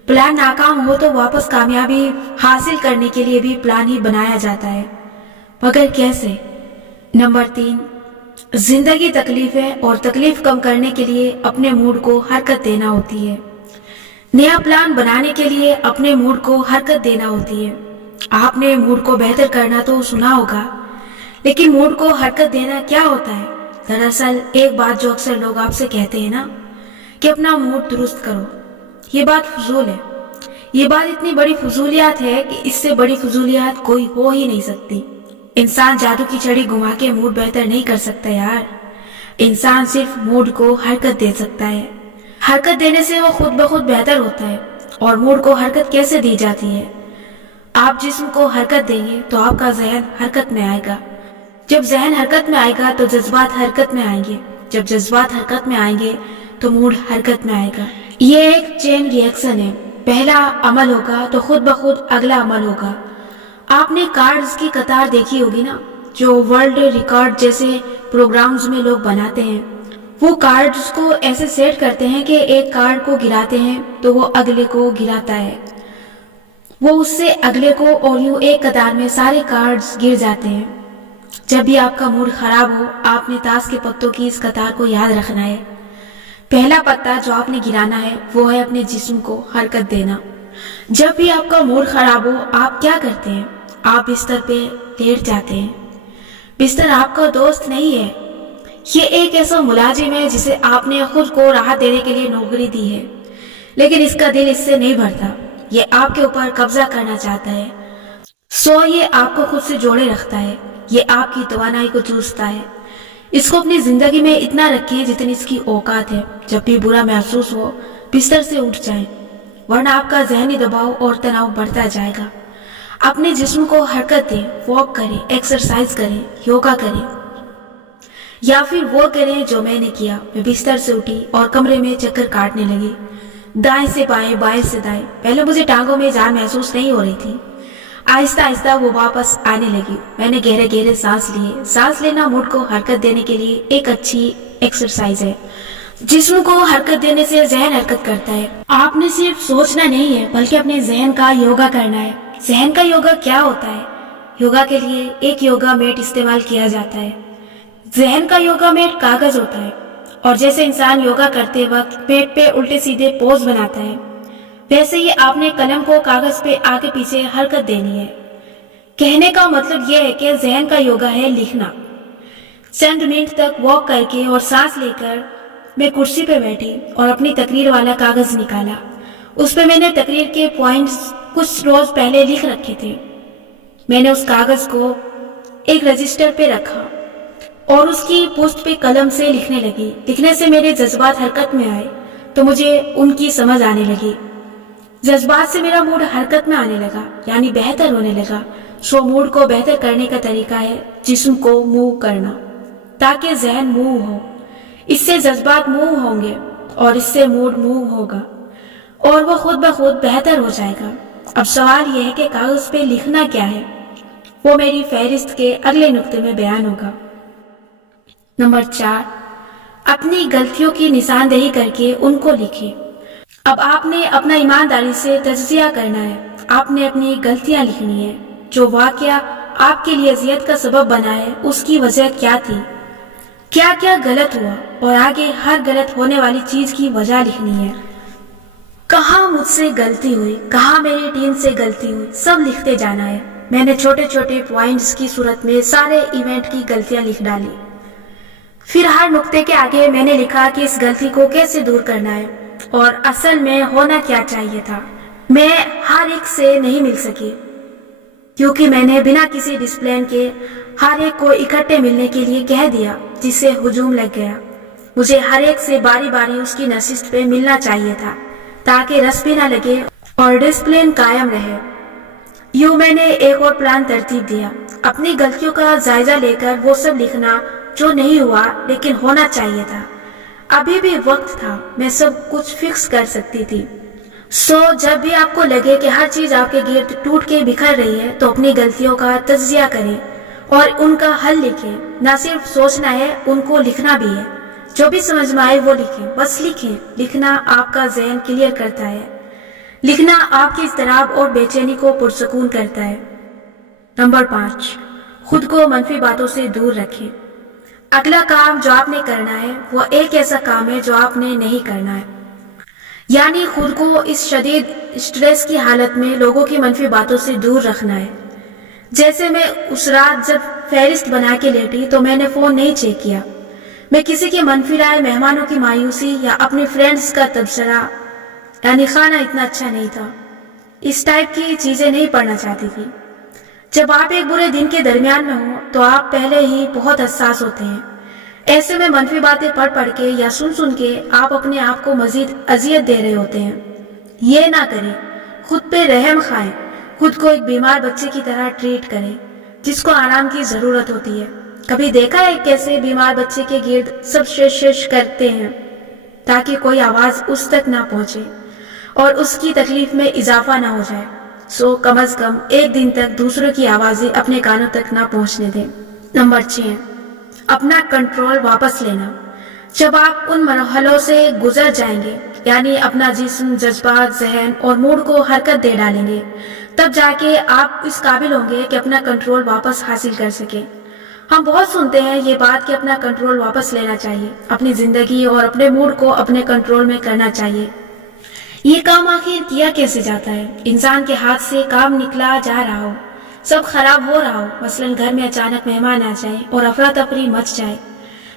प्लान नाकाम हो तो वापस कामयाबी हासिल करने के लिए भी प्लान ही बनाया जाता है, मगर कैसे? नंबर 3, जिंदगी तकलीफ है और तकलीफ कम करने के लिए अपने मूड को हरकत देना होती है। नया प्लान बनाने के लिए अपने मूड को हरकत देना होती है। आपने मूड को बेहतर करना तो सुना होगा, लेकिन मूड को हरकत देना क्या होता है? दरअसल एक बात जो अक्सर लोग आपसे कहते हैं ना कि अपना मूड दुरुस्त करो, ये बात फजूल है। ये बात इतनी बड़ी फजूलियात है कि इससे बड़ी फजूलियात कोई हो ही नहीं सकती। इंसान जादू की छड़ी घुमा के मूड बेहतर नहीं कर सकता यार। इंसान सिर्फ मूड को हरकत दे सकता है। हरकत देने से वो खुद ब खुद बेहतर होता है। और मूड को हरकत कैसे दी जाती है? आप जिस्म को हरकत देंगे तो आपका जहन हरकत में आएगा। जब जहन हरकत में आएगा तो जज्बात हरकत में आएंगे। जब जज्बात हरकत में आएंगे तो मूड हरकत में आएगा। ये एक चेन रिएक्शन है। पहला अमल होगा तो खुद ब खुद अगला अमल होगा। आपने कार्ड्स की कतार देखी होगी ना, जो वर्ल्ड रिकॉर्ड जैसे प्रोग्राम्स में लोग बनाते हैं। वो कार्ड्स को ऐसे सेट करते हैं कि एक कार्ड को गिराते हैं तो वो अगले को गिराता है, वो उससे अगले को, और यूं एक कतार में सारे कार्ड्स गिर जाते हैं। जब भी आपका मूड खराब हो, आपने ताश के पत्तों की इस कतार को याद रखना है। पहला पत्ता जो आपने गिराना है वो है अपने जिस्म को हरकत देना। जब भी आपका मूड खराब हो, आप क्या करते हैं? आप बिस्तर पे लेट जाते हैं। बिस्तर आपका दोस्त नहीं है, ये एक ऐसा मुलाजिम है जिसे आपने खुद को राहत देने के लिए नौकरी दी है, लेकिन इसका दिल इससे नहीं भरता। ये आपके ऊपर कब्जा करना चाहता है, सो ये आपको खुद से जोड़े रखता है। ये आपकी तवानाई को चूसता है। इसको अपनी जिंदगी में इतना रखें जितनी इसकी औकात है। जब भी बुरा महसूस हो, बिस्तर से उठ जाएं, वरना आपका जहनी दबाव और तनाव बढ़ता जाएगा। اپنے جسم کو حرکت دیں، واک کریں، ایکسرسائز کریں، یوگا کریں، یا پھر وہ کریں جو میں نے کیا۔ میں بستر سے اٹھی اور کمرے میں چکر کاٹنے لگی، دائیں سے بائیں، بائیں سے دائیں۔ پہلے مجھے ٹانگوں میں جان محسوس نہیں ہو رہی تھی، آہستہ آہستہ وہ واپس آنے لگی۔ میں نے گہرے گہرے سانس لیے۔ سانس لینا موڈ کو حرکت دینے کے لیے ایک اچھی ایکسرسائز ہے۔ جسم کو حرکت دینے سے ذہن حرکت کرتا ہے۔ آپ نے صرف سوچنا نہیں ہے بلکہ اپنے ذہن کا یوگا کرنا ہے۔ ذہن کا یوگا کیا ہوتا ہے؟ یوگا کے لیے ایک یوگا میٹ استعمال کیا جاتا ہے۔ ذہن کا یوگا میٹ کاغذ ہوتا ہے، اور جیسے انسان یوگا کرتے وقت میٹ پہ الٹے سیدھے پوز بناتا ہے، ویسے ہی آپ نے قلم کو کاغذ پہ آگے پیچھے حرکت دینی ہے۔ کہنے کا مطلب یہ ہے کہ ذہن کا یوگا ہے لکھنا۔ چند منٹ تک واک کر کے اور سانس لے کر میں کرسی پہ بیٹھی اور اپنی تقریر والا کاغذ نکالا۔ اس پہ میں نے تقریر کے پوائنٹس کچھ روز پہلے لکھ رکھے تھے۔ میں نے اس کاغذ کو ایک رجسٹر پہ رکھا اور اس کی پشت پہ قلم سے لکھنے لگی۔ لکھنے سے میرے جذبات حرکت میں آئے تو مجھے ان کی سمجھ آنے لگی۔ جذبات سے میرا موڈ حرکت میں آنے لگا، یعنی بہتر ہونے لگا۔ سو موڈ کو بہتر کرنے کا طریقہ ہے جسم کو موو کرنا، تاکہ ذہن موو ہو۔ اس سے جذبات موو ہوں گے اور اس سے موڈ موو ہوگا اور وہ خود بخود بہتر ہو جائے گا۔ اب سوال یہ ہے کہ کاغذ پہ لکھنا کیا ہے؟ وہ میری فہرست کے اگلے نقطے میں بیان ہوگا۔ نمبر 4، اپنی غلطیوں کی نشاندہی کر کے ان کو لکھیں۔ اب آپ نے اپنا ایمانداری سے تجزیہ کرنا ہے۔ آپ نے اپنی غلطیاں لکھنی ہے۔ جو واقعہ آپ کے لیے اذیت کا سبب بنا ہے، اس کی وجہ کیا تھی، کیا کیا غلط ہوا، اور آگے ہر غلط ہونے والی چیز کی وجہ لکھنی ہے۔ کہاں مجھ سے غلطی ہوئی، کہاں میری ٹیم سے غلطی ہوئی، سب لکھتے جانا ہے۔ میں نے چھوٹے چھوٹے پوائنٹس کی صورت میں سارے ایونٹ کی غلطیاں لکھ ڈالی۔ پھر ہر نقطے کے آگے میں نے لکھا کہ اس غلطی کو کیسے دور کرنا ہے اور اصل میں ہونا کیا چاہیے تھا۔ میں ہر ایک سے نہیں مل سکی کیونکہ میں نے بنا کسی ڈسپلن کے ہر ایک کو اکٹھے ملنے کے لیے کہہ دیا، جس سے ہجوم لگ گیا۔ مجھے ہر ایک سے باری باری اس کی نشست پہ ملنا چاہیے تھا تاکہ رس بھی نہ لگے اور ڈسپلن قائم رہے۔ یوں میں نے ایک اور پلان ترتیب دیا، اپنی غلطیوں کا جائزہ لے کر وہ سب لکھنا جو نہیں ہوا لیکن ہونا چاہیے تھا۔ ابھی بھی وقت تھا، میں سب کچھ فکس کر سکتی تھی۔ سو جب بھی آپ کو لگے کہ ہر چیز آپ کے گرد ٹوٹ کے بکھر رہی ہے تو اپنی غلطیوں کا تجزیہ کریں اور ان کا حل لکھیں۔ نہ صرف سوچنا ہے، ان کو لکھنا بھی ہے۔ جو بھی سمجھ میں آئے وہ لکھیں، بس لکھیں۔ لکھنا آپ کا ذہن کلیئر کرتا ہے۔ لکھنا آپ کی اضطراب اور بے چینی کو پرسکون کرتا ہے۔ نمبر 5، خود کو منفی باتوں سے دور رکھیں۔ اگلا کام جو آپ نے کرنا ہے وہ ایک ایسا کام ہے جو آپ نے نہیں کرنا ہے، یعنی خود کو اس شدید اسٹریس کی حالت میں لوگوں کی منفی باتوں سے دور رکھنا ہے۔ جیسے میں اس رات جب فہرست بنا کے لیٹی تو میں نے فون نہیں چیک کیا۔ میں کسی کی منفی رائے، مہمانوں کی مایوسی یا اپنی فرینڈز کا تبصرہ، یعنی کھانا اتنا اچھا نہیں تھا، اس ٹائپ کی چیزیں نہیں پڑھنا چاہتی تھی۔ جب آپ ایک برے دن کے درمیان میں ہوں تو آپ پہلے ہی بہت حساس ہوتے ہیں۔ ایسے میں منفی باتیں پڑھ پڑھ کے یا سن کے آپ اپنے آپ کو مزید اذیت دے رہے ہوتے ہیں۔ یہ نہ کریں، خود پہ رحم کھائیں، خود کو ایک بیمار بچے کی طرح ٹریٹ کریں جس کو آرام کی ضرورت ہوتی ہے۔ کبھی دیکھا ہے کیسے بیمار بچے کے گرد سب شش کرتے ہیں تاکہ کوئی آواز اس تک نہ پہنچے اور اس کی تکلیف میں اضافہ نہ ہو جائے؟ سو کم از کم ایک دن تک دوسروں کی آوازیں اپنے کانوں تک نہ پہنچنے دیں۔ نمبر 6، اپنا کنٹرول واپس لینا۔ جب آپ ان مرحلوں سے گزر جائیں گے، یعنی اپنا جسم، جذبات، ذہن اور موڈ کو حرکت دے ڈالیں گے، تب جا کے آپ اس قابل ہوں گے کہ اپنا کنٹرول واپس حاصل کر سکیں۔ ہم بہت سنتے ہیں یہ بات کہ اپنا کنٹرول واپس لینا چاہیے، اپنی زندگی اور اپنے موڈ کو اپنے کنٹرول میں کرنا چاہیے۔ یہ کام آخر کیا کیسے جاتا ہے؟ انسان کے ہاتھ سے کام نکلا جا رہا ہو، سب خراب ہو رہا ہو، مثلاً گھر میں اچانک مہمان آ جائیں اور افراتفری مچ جائے،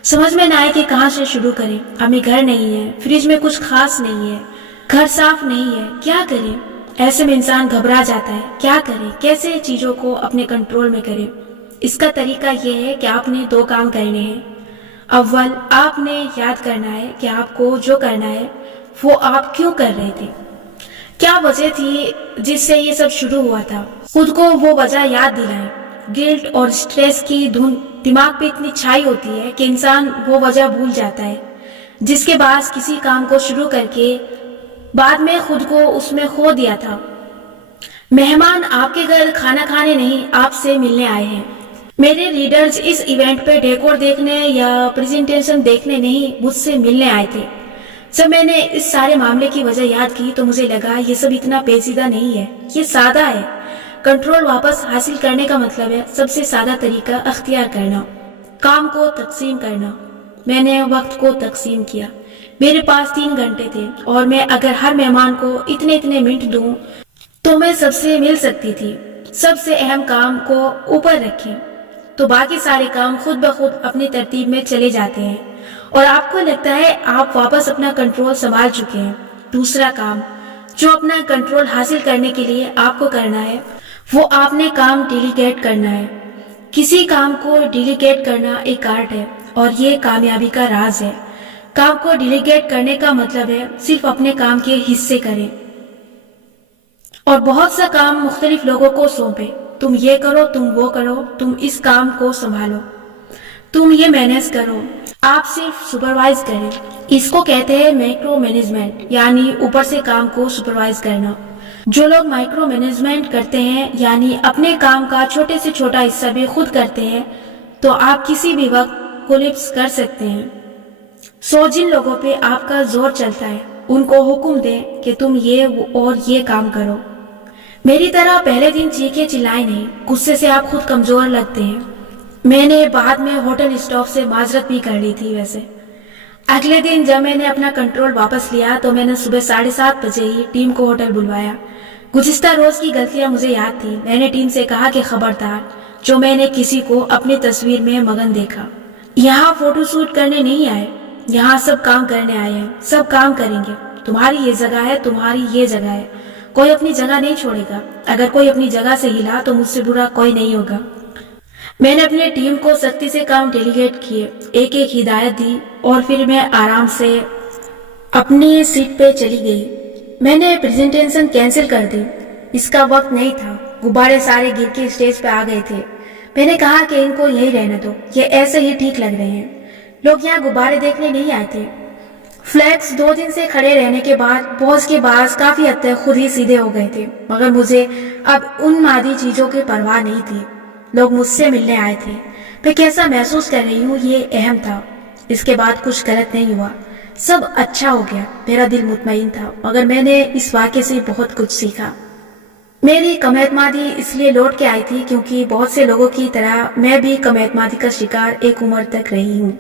سمجھ میں نہ آئے کہ کہاں سے شروع کریں۔ ہمیں گھر نہیں ہے، فریج میں کچھ خاص نہیں ہے، گھر صاف نہیں ہے، کیا کریں؟ ایسے میں انسان گھبرا جاتا ہے، کیا کرے، کیسے چیزوں کو اپنے کنٹرول میں کرے؟ اس کا طریقہ یہ ہے کہ آپ نے 2 کام کرنے ہیں۔ اول، آپ نے یاد کرنا ہے کہ آپ کو جو کرنا ہے وہ آپ کیوں کر رہے تھے، کیا وجہ تھی جس سے یہ سب شروع ہوا تھا؟ خود کو وہ وجہ یاد دلائیں۔ گلٹ اور سٹریس کی دھن دماغ پہ اتنی چھائی ہوتی ہے کہ انسان وہ وجہ بھول جاتا ہے جس کے باعث کسی کام کو شروع کر کے بعد میں خود کو اس میں کھو دیا تھا۔ مہمان آپ کے گھر کھانا کھانے نہیں، آپ سے ملنے آئے ہیں۔ میرے ریڈرز اس ایونٹ پہ ڈیکور دیکھنے یا پریزنٹیشن دیکھنے نہیں، مجھ سے ملنے آئے تھے۔ جب میں نے اس سارے معاملے کی وجہ یاد کی تو مجھے لگا یہ سب اتنا پیچیدہ نہیں ہے، یہ سادہ ہے۔ کنٹرول واپس حاصل کرنے کا مطلب ہے سب سے سادہ طریقہ اختیار کرنا، کام کو تقسیم کرنا۔ میں نے وقت کو تقسیم کیا۔ میرے پاس 3 گھنٹے تھے اور میں اگر ہر مہمان کو اتنے منٹ دوں تو میں سب سے مل سکتی تھی۔ سب سے اہم کام کو اوپر رکھیں تو باقی سارے کام خود بخود اپنی ترتیب میں چلے جاتے ہیں اور آپ کو لگتا ہے آپ واپس اپنا کنٹرول سنبھال چکے ہیں۔ دوسرا کام جو اپنا کنٹرول حاصل کرنے کے لیے آپ کو کرنا ہے وہ آپ نے کام ڈیلیگیٹ کرنا ہے۔ کسی کام کو ڈیلیگیٹ کرنا ایک آرٹ ہے اور یہ کامیابی کا راز ہے۔ کام کو ڈیلیگیٹ کرنے کا مطلب ہے صرف اپنے کام کے حصے کریں اور بہت سا کام مختلف لوگوں کو سونپیں۔ تم یہ کرو، تم وہ کرو، تم اس کام کو سنبھالو، تم یہ مینیج کرو۔ آپ صرف سپروائز کریں۔ اس کو کہتے ہیں مائکرو مینجمنٹ، یعنی اوپر سے کام کو سپروائز کرنا۔ جو لوگ مائکرو مینجمنٹ کرتے ہیں یعنی اپنے کام کا چھوٹے سے چھوٹا حصہ بھی خود کرتے ہیں تو آپ کسی بھی وقت کولیپس کر سکتے ہیں۔ جن لوگوں پہ آپ کا زور چلتا ہے ان کو حکم دیں کہ تم یہ اور یہ کام کرو۔ میری طرح پہلے دن چیخے چلائے نہیں، غصے سے آپ خود کمزور لگتے ہیں۔ میں نے بعد میں ہوٹل اسٹاف سے معذرت بھی کر لی تھی۔ ویسے اگلے دن جب میں نے اپنا کنٹرول واپس لیا تو میں نے صبح 7:30 بجے ہی ٹیم کو ہوٹل بلوایا۔ گزشتہ روز کی غلطیاں مجھے یاد تھی۔ میں نے ٹیم سے کہا کہ خبردار جو میں نے کسی کو اپنی تصویر میں مگن دیکھا۔ یہاں فوٹو شوٹ کرنے نہیں آئے، یہاں سب کام کرنے آئے ہیں، سب کام کریں گے۔ تمہاری یہ جگہ ہے، تمہاری یہ جگہ ہے، کوئی اپنی جگہ نہیں چھوڑے گا۔ اگر کوئی اپنی جگہ سے ہلا تو مجھ سے برا کوئی نہیں ہوگا۔ میں نے اپنے ٹیم کو سختی سے کام ڈیلیگیٹ کیے، ایک ایک ہدایت دی اور پھر میں آرام سے اپنی سیٹ پہ چلی گئی۔ میں نے پریزنٹیشن کینسل کر دی، اس کا وقت نہیں تھا۔ غبارے سارے گر کے اسٹیج پہ آ گئے تھے۔ میں نے کہا کہ ان کو یہی رہنے دو، یہ ایسے ہی ٹھیک لگ رہے ہیں۔ لوگ یہاں غبارے دیکھنے نہیں آئے تھے۔ فلیکس 2 دن سے کھڑے رہنے کے بعد بوجھ کے باعث کافی حد تک خود ہی سیدھے ہو گئے تھے، مگر مجھے اب ان مادی چیزوں کی پرواہ نہیں تھی۔ لوگ مجھ سے ملنے آئے تھے، میں کیسا محسوس کر رہی ہوں یہ اہم تھا۔ اس کے بعد کچھ غلط نہیں ہوا، سب اچھا ہو گیا۔ میرا دل مطمئن تھا، مگر میں نے اس واقعے سے بہت کچھ سیکھا۔ میری کم اعتمادی اس لیے لوٹ کے آئی تھی کیونکہ بہت سے لوگوں کی طرح میں بھی کم اعتمادی کا شکار ایک عمر تک رہی ہوں۔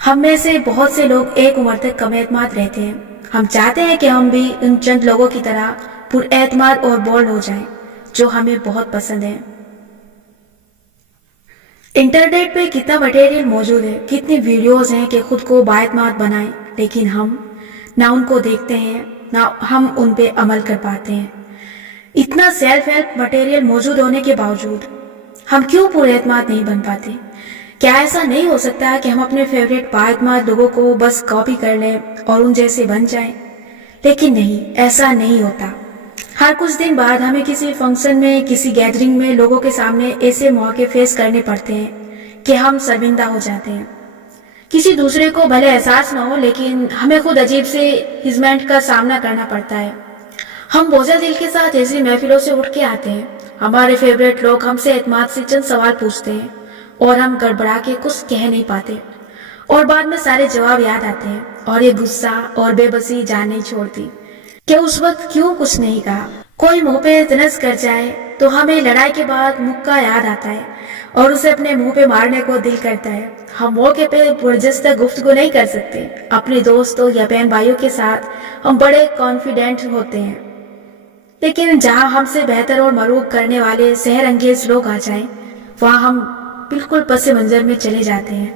ہم میں سے بہت سے لوگ ایک عمر تک کم اعتماد رہتے ہیں۔ ہم چاہتے ہیں کہ ہم بھی ان چند لوگوں کی طرح پر اعتماد اور بولڈ ہو جائیں جو ہمیں بہت پسند ہیں۔ انٹرنیٹ پہ کتنا مٹیریل موجود ہے، کتنی ویڈیوز ہیں کہ خود کو بااعتماد بنائیں، لیکن ہم نہ ان کو دیکھتے ہیں نہ ہم ان پہ عمل کر پاتے ہیں۔ اتنا سیلف ہیلپ مٹیریل موجود ہونے کے باوجود ہم کیوں پر اعتماد نہیں بن پاتے؟ کیا ایسا نہیں ہو سکتا کہ ہم اپنے فیوریٹ بااعتماد لوگوں کو بس کاپی کر لیں اور ان جیسے بن جائیں؟ لیکن نہیں، ایسا نہیں ہوتا۔ ہر کچھ دن بعد ہمیں کسی فنکشن میں، کسی گیدرنگ میں لوگوں کے سامنے ایسے مواقع فیس کرنے پڑتے ہیں کہ ہم شرمندہ ہو جاتے ہیں۔ کسی دوسرے کو بھلے احساس نہ ہو لیکن ہمیں خود عجیب سے ہزمنٹ کا سامنا کرنا پڑتا ہے۔ ہم بوجھل دل کے ساتھ ایسی محفلوں سے اٹھ کے آتے ہیں، ہمارے فیوریٹ لوگ ہم سے اعتماد سے چند سوال پوچھتے ہیں اور ہم گڑبڑا کے کچھ کہہ نہیں پاتے اور بعد میں سارے جواب یاد آتے ہیں اور یہ غصہ اور بے بسی جان نہیں چھوڑتی کہ اس وقت کیوں کچھ نہیں کہا۔ کوئی منہ پہ تنز کر جائے تو ہمیں لڑائی کے بعد مکہ یاد آتا ہے اور اسے اپنے منہ پہ مارنے کو دل کرتا ہے۔ ہم موقع پہ پرجستہ گفتگو نہیں کر سکتے۔ اپنے دوستوں یا بہن بھائیوں کے ساتھ ہم بڑے کانفیڈنٹ ہوتے ہیں، لیکن جہاں ہم سے بہتر اور مروب کرنے والے سحر انگیز لوگ آ جائیں وہاں ہم بالکل پس منظر میں چلے جاتے ہیں۔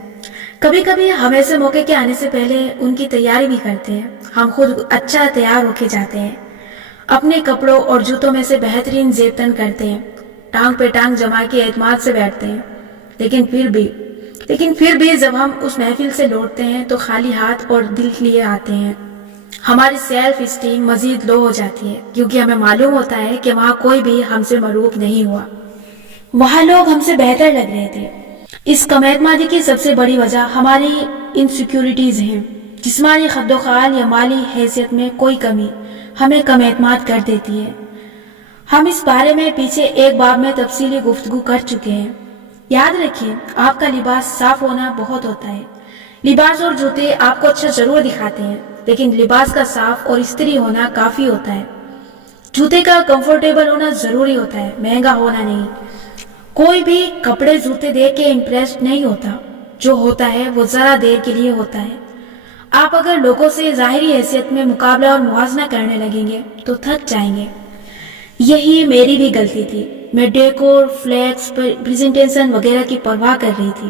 کبھی کبھی ہم ایسے موقع کے آنے سے پہلے ان کی تیاری بھی کرتے ہیں۔ ہم خود اچھا تیار ہو کے جاتے ہیں، اپنے کپڑوں اور جوتوں میں سے بہترین زیب تن کرتے ہیں، ٹانگ پہ ٹانگ جما کے اعتماد سے بیٹھتے ہیں، لیکن پھر بھی جب ہم اس محفل سے لوٹتے ہیں تو خالی ہاتھ اور دل لیے آتے ہیں۔ ہماری سیلف اسٹیم مزید لو ہو جاتی ہے کیونکہ ہمیں معلوم ہوتا ہے کہ وہاں کوئی بھی ہم سے معروف نہیں ہوا، وہاں لوگ ہم سے بہتر لگ رہے تھے۔ اس کم اعتمادی کی سب سے بڑی وجہ ہماری انسیکیورٹیز ہیں۔ جسمانی خد و خال یا مالی حیثیت میں کوئی کمی ہمیں کم اعتماد کر دیتی ہے۔ ہم اس بارے میں پیچھے ایک باب میں تفصیلی گفتگو کر چکے ہیں۔ یاد رکھیں، آپ کا لباس صاف ہونا بہت ہوتا ہے۔ لباس اور جوتے آپ کو اچھا ضرور دکھاتے ہیں، لیکن لباس کا صاف اور استری ہونا کافی ہوتا ہے۔ جوتے کا کمفرٹیبل ہونا ضروری ہوتا ہے، مہنگا ہونا نہیں۔ کوئی بھی کپڑے جوتے دیکھ کے امپریسڈ نہیں ہوتا، جو ہوتا ہے وہ ذرا دیر کے لیے ہوتا ہے۔ آپ اگر لوگوں سے ظاہری حیثیت میں مقابلہ اور موازنہ کرنے لگیں گے تو تھک جائیں گے۔ یہی میری بھی غلطی تھی۔ میں ڈیکور، فلیکس، پریزنٹیشن وغیرہ کی پرواہ کر رہی تھی۔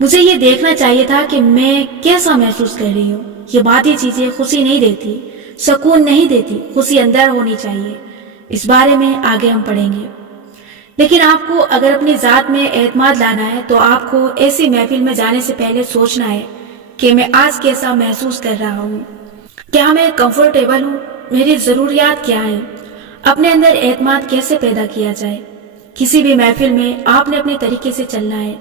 مجھے یہ دیکھنا چاہیے تھا کہ میں کیسا محسوس کر رہی ہوں۔ یہ مادی چیزیں خوشی نہیں دیتی، سکون نہیں دیتی، خوشی اندر ہونی چاہیے۔ اس بارے میں آگے ہم پڑھیں گے۔ لیکن آپ کو اگر اپنی ذات میں اعتماد لانا ہے تو آپ کو ایسی محفل میں جانے سے پہلے سوچنا ہے کہ میں آج کیسا محسوس کر رہا ہوں، کیا میں کمفرٹیبل ہوں، میری ضروریات کیا ہیں، اپنے اندر اعتماد کیسے پیدا کیا جائے۔ کسی بھی محفل میں آپ نے اپنے طریقے سے چلنا ہے،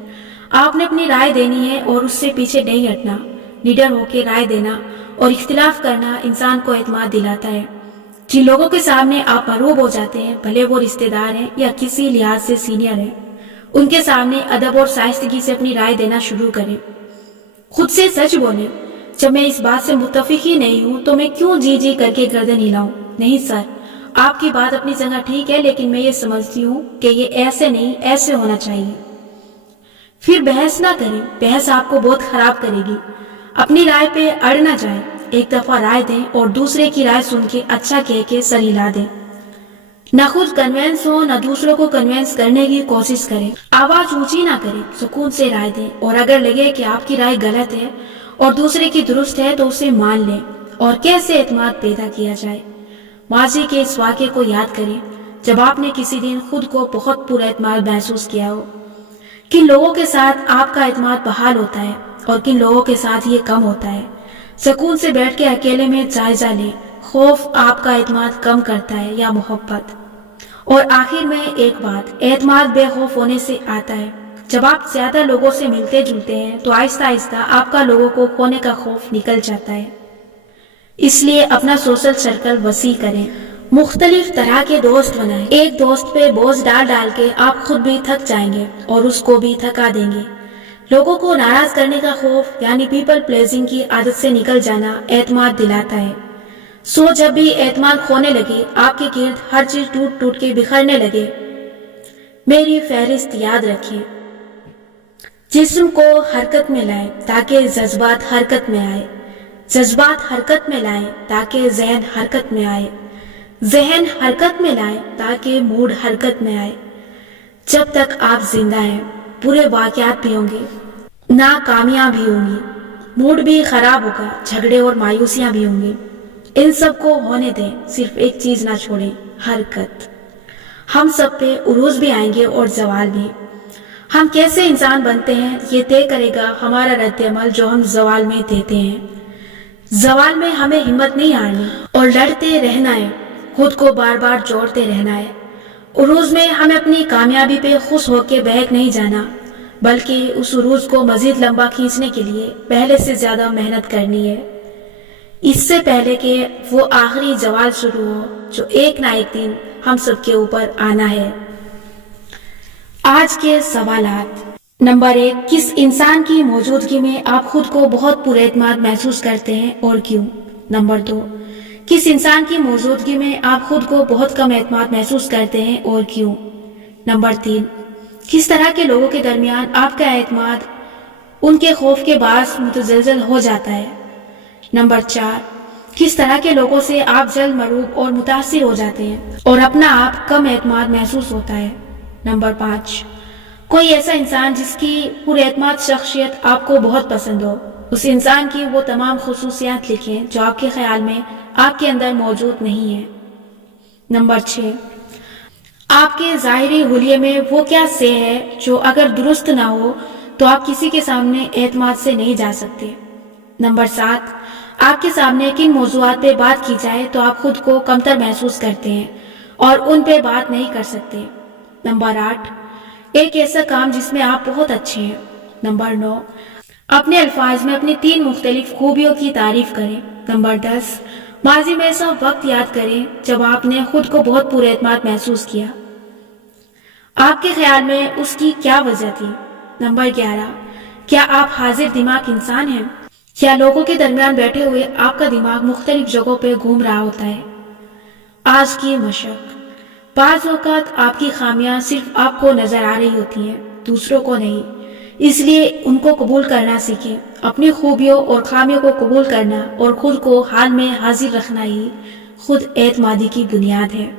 آپ نے اپنی رائے دینی ہے اور اس سے پیچھے نہیں ہٹنا۔ نڈر ہو کے رائے دینا اور اختلاف کرنا انسان کو اعتماد دلاتا ہے۔ جن لوگوں کے سامنے آپ مغلوب ہو جاتے ہیں، بھلے وہ رشتہ دار ہیں یا کسی لحاظ سے سینئر ہیں، ان کے سامنے ادب اور شائستگی سے اپنی رائے دینا شروع کریں۔ خود سے سچ بولیں، جب میں اس بات سے متفق ہی نہیں ہوں تو میں کیوں جی کر کے گردن ہلاؤں؟ نہیں سر، آپ کی بات اپنی جگہ ٹھیک ہے، لیکن میں یہ سمجھتی ہوں کہ یہ ایسے نہیں، ایسے ہونا چاہیے۔ پھر بحث نہ کریں، بحث آپ کو بہت خراب کرے گی۔ اپنی رائے پہ اڑ نہ جائیں، ایک دفعہ رائے دیں اور دوسرے کی رائے سن کے اچھا کہہ کے سر ہلا دیں۔ نہ خود کنوینس ہو، نہ دوسروں کو کنوینس کرنے کی کوشش کریں۔ آواز اونچی نہ کریں، سکون سے رائے دیں، اور اگر لگے کہ آپ کی رائے غلط ہے اور دوسرے کی درست ہے تو اسے مان لیں۔ اور کیسے اعتماد پیدا کیا جائے؟ ماضی کے اس واقعے کو یاد کریں جب آپ نے کسی دن خود کو بہت پر اعتماد محسوس کیا ہو۔ کن لوگوں کے ساتھ آپ کا اعتماد بحال ہوتا ہے اور کن لوگوں کے ساتھ یہ کم ہوتا ہے۔ سکون سے بیٹھ کے اکیلے میں جائزہ لیں، خوف آپ کا اعتماد کم کرتا ہے یا محبت؟ اور آخر میں ایک بات، اعتماد بے خوف ہونے سے آتا ہے۔ جب آپ زیادہ لوگوں سے ملتے جلتے ہیں تو آہستہ آہستہ آپ کا لوگوں کو کھونے کا خوف نکل جاتا ہے۔ اس لیے اپنا سوشل سرکل وسیع کریں، مختلف طرح کے دوست بنائیں۔ ایک دوست پہ بوجھ ڈال کے آپ خود بھی تھک جائیں گے اور اس کو بھی تھکا دیں گے۔ لوگوں کو ناراض کرنے کا خوف یعنی پیپل پلیزنگ کی عادت سے نکل جانا اعتماد دلاتا ہے۔ جب بھی اعتماد کھونے لگے، آپ کے گرد ہر چیز ٹوٹ کے بکھرنے لگے، میری فہرست یاد رکھیں۔ جسم کو حرکت میں لائیں تاکہ جذبات حرکت میں آئے، جذبات حرکت میں لائیں تاکہ ذہن حرکت میں آئے، ذہن حرکت میں لائیں تاکہ موڈ حرکت میں آئے۔ جب تک آپ زندہ ہیں، برے واقعات بھی ہوں گے، ناکامیاں بھی ہوں گی، موڈ بھی خراب ہوگا، جھگڑے اور مایوسیاں بھی ہوں گی۔ ان سب کو ہونے دیں، صرف ایک چیز نہ چھوڑیں، حرکت۔ ہم سب پہ عروج بھی آئیں گے اور زوال بھی۔ ہم کیسے انسان بنتے ہیں یہ طے کرے گا ہمارا رد عمل جو ہم زوال میں دیتے ہیں۔ زوال میں ہمیں ہمت نہیں ہارنی اور لڑتے رہنا ہے، خود کو بار بار جوڑتے رہنا ہے۔ عروج میں ہمیں اپنی کامیابی پہ خوش ہو کے بہک نہیں جانا، بلکہ اس عروج کو مزید لمبا کھینچنے کے لیے پہلے سے زیادہ محنت کرنی ہے، اس سے پہلے کہ وہ آخری زوال شروع ہو جو ایک نہ ایک دن ہم سب کے اوپر آنا ہے۔ آج کے سوالات۔ نمبر 1، کس انسان کی موجودگی میں آپ خود کو بہت پر اعتماد محسوس کرتے ہیں اور کیوں؟ نمبر 2، کس انسان کی موجودگی میں آپ خود کو بہت کم اعتماد محسوس کرتے ہیں اور کیوں؟ نمبر 3، کس طرح کے لوگوں کے درمیان آپ کا اعتماد ان کے خوف کے باعث متزلزل ہو جاتا ہے؟ نمبر 4، کس طرح کے لوگوں سے آپ جلد مرعوب اور متاثر ہو جاتے ہیں اور اپنا آپ کم اعتماد محسوس ہوتا ہے؟ نمبر 5، کوئی ایسا انسان جس کی پر اعتماد شخصیت آپ کو بہت پسند ہو، اس انسان کی وہ تمام خصوصیات لکھیں جو آپ کے خیال میں آپ کے اندر موجود نہیں ہیں۔ نمبر 6، آپ کے ظاہری حلیے میں وہ کیا سے ہے جو اگر درست نہ ہو تو آپ کسی کے سامنے اعتماد سے نہیں جا سکتے؟ نمبر 7، آپ کے سامنے کن موضوعات پہ بات کی جائے تو آپ خود کو کمتر محسوس کرتے ہیں اور ان پہ بات نہیں کر سکتے۔ نمبر 8، ایک ایسا کام جس میں آپ بہت اچھے ہیں۔ نمبر 9، اپنے الفاظ میں اپنی 3 مختلف خوبیوں کی تعریف کریں۔ نمبر 10، ماضی میں ایسا وقت یاد کریں جب آپ نے خود کو بہت پر اعتماد محسوس کیا۔ آپ کے خیال میں اس کی کیا وجہ تھی؟ نمبر 11، کیا آپ حاضر دماغ انسان ہیں؟ کیا لوگوں کے درمیان بیٹھے ہوئے آپ کا دماغ مختلف جگہوں پہ گھوم رہا ہوتا ہے؟ آج کی مشق، بعض اوقات آپ کی خامیاں صرف آپ کو نظر آ رہی ہوتی ہیں، دوسروں کو نہیں، اس لیے ان کو قبول کرنا سیکھیں۔ اپنی خوبیوں اور خامیوں کو قبول کرنا اور خود کو حال میں حاضر رکھنا ہی خود اعتمادی کی بنیاد ہے۔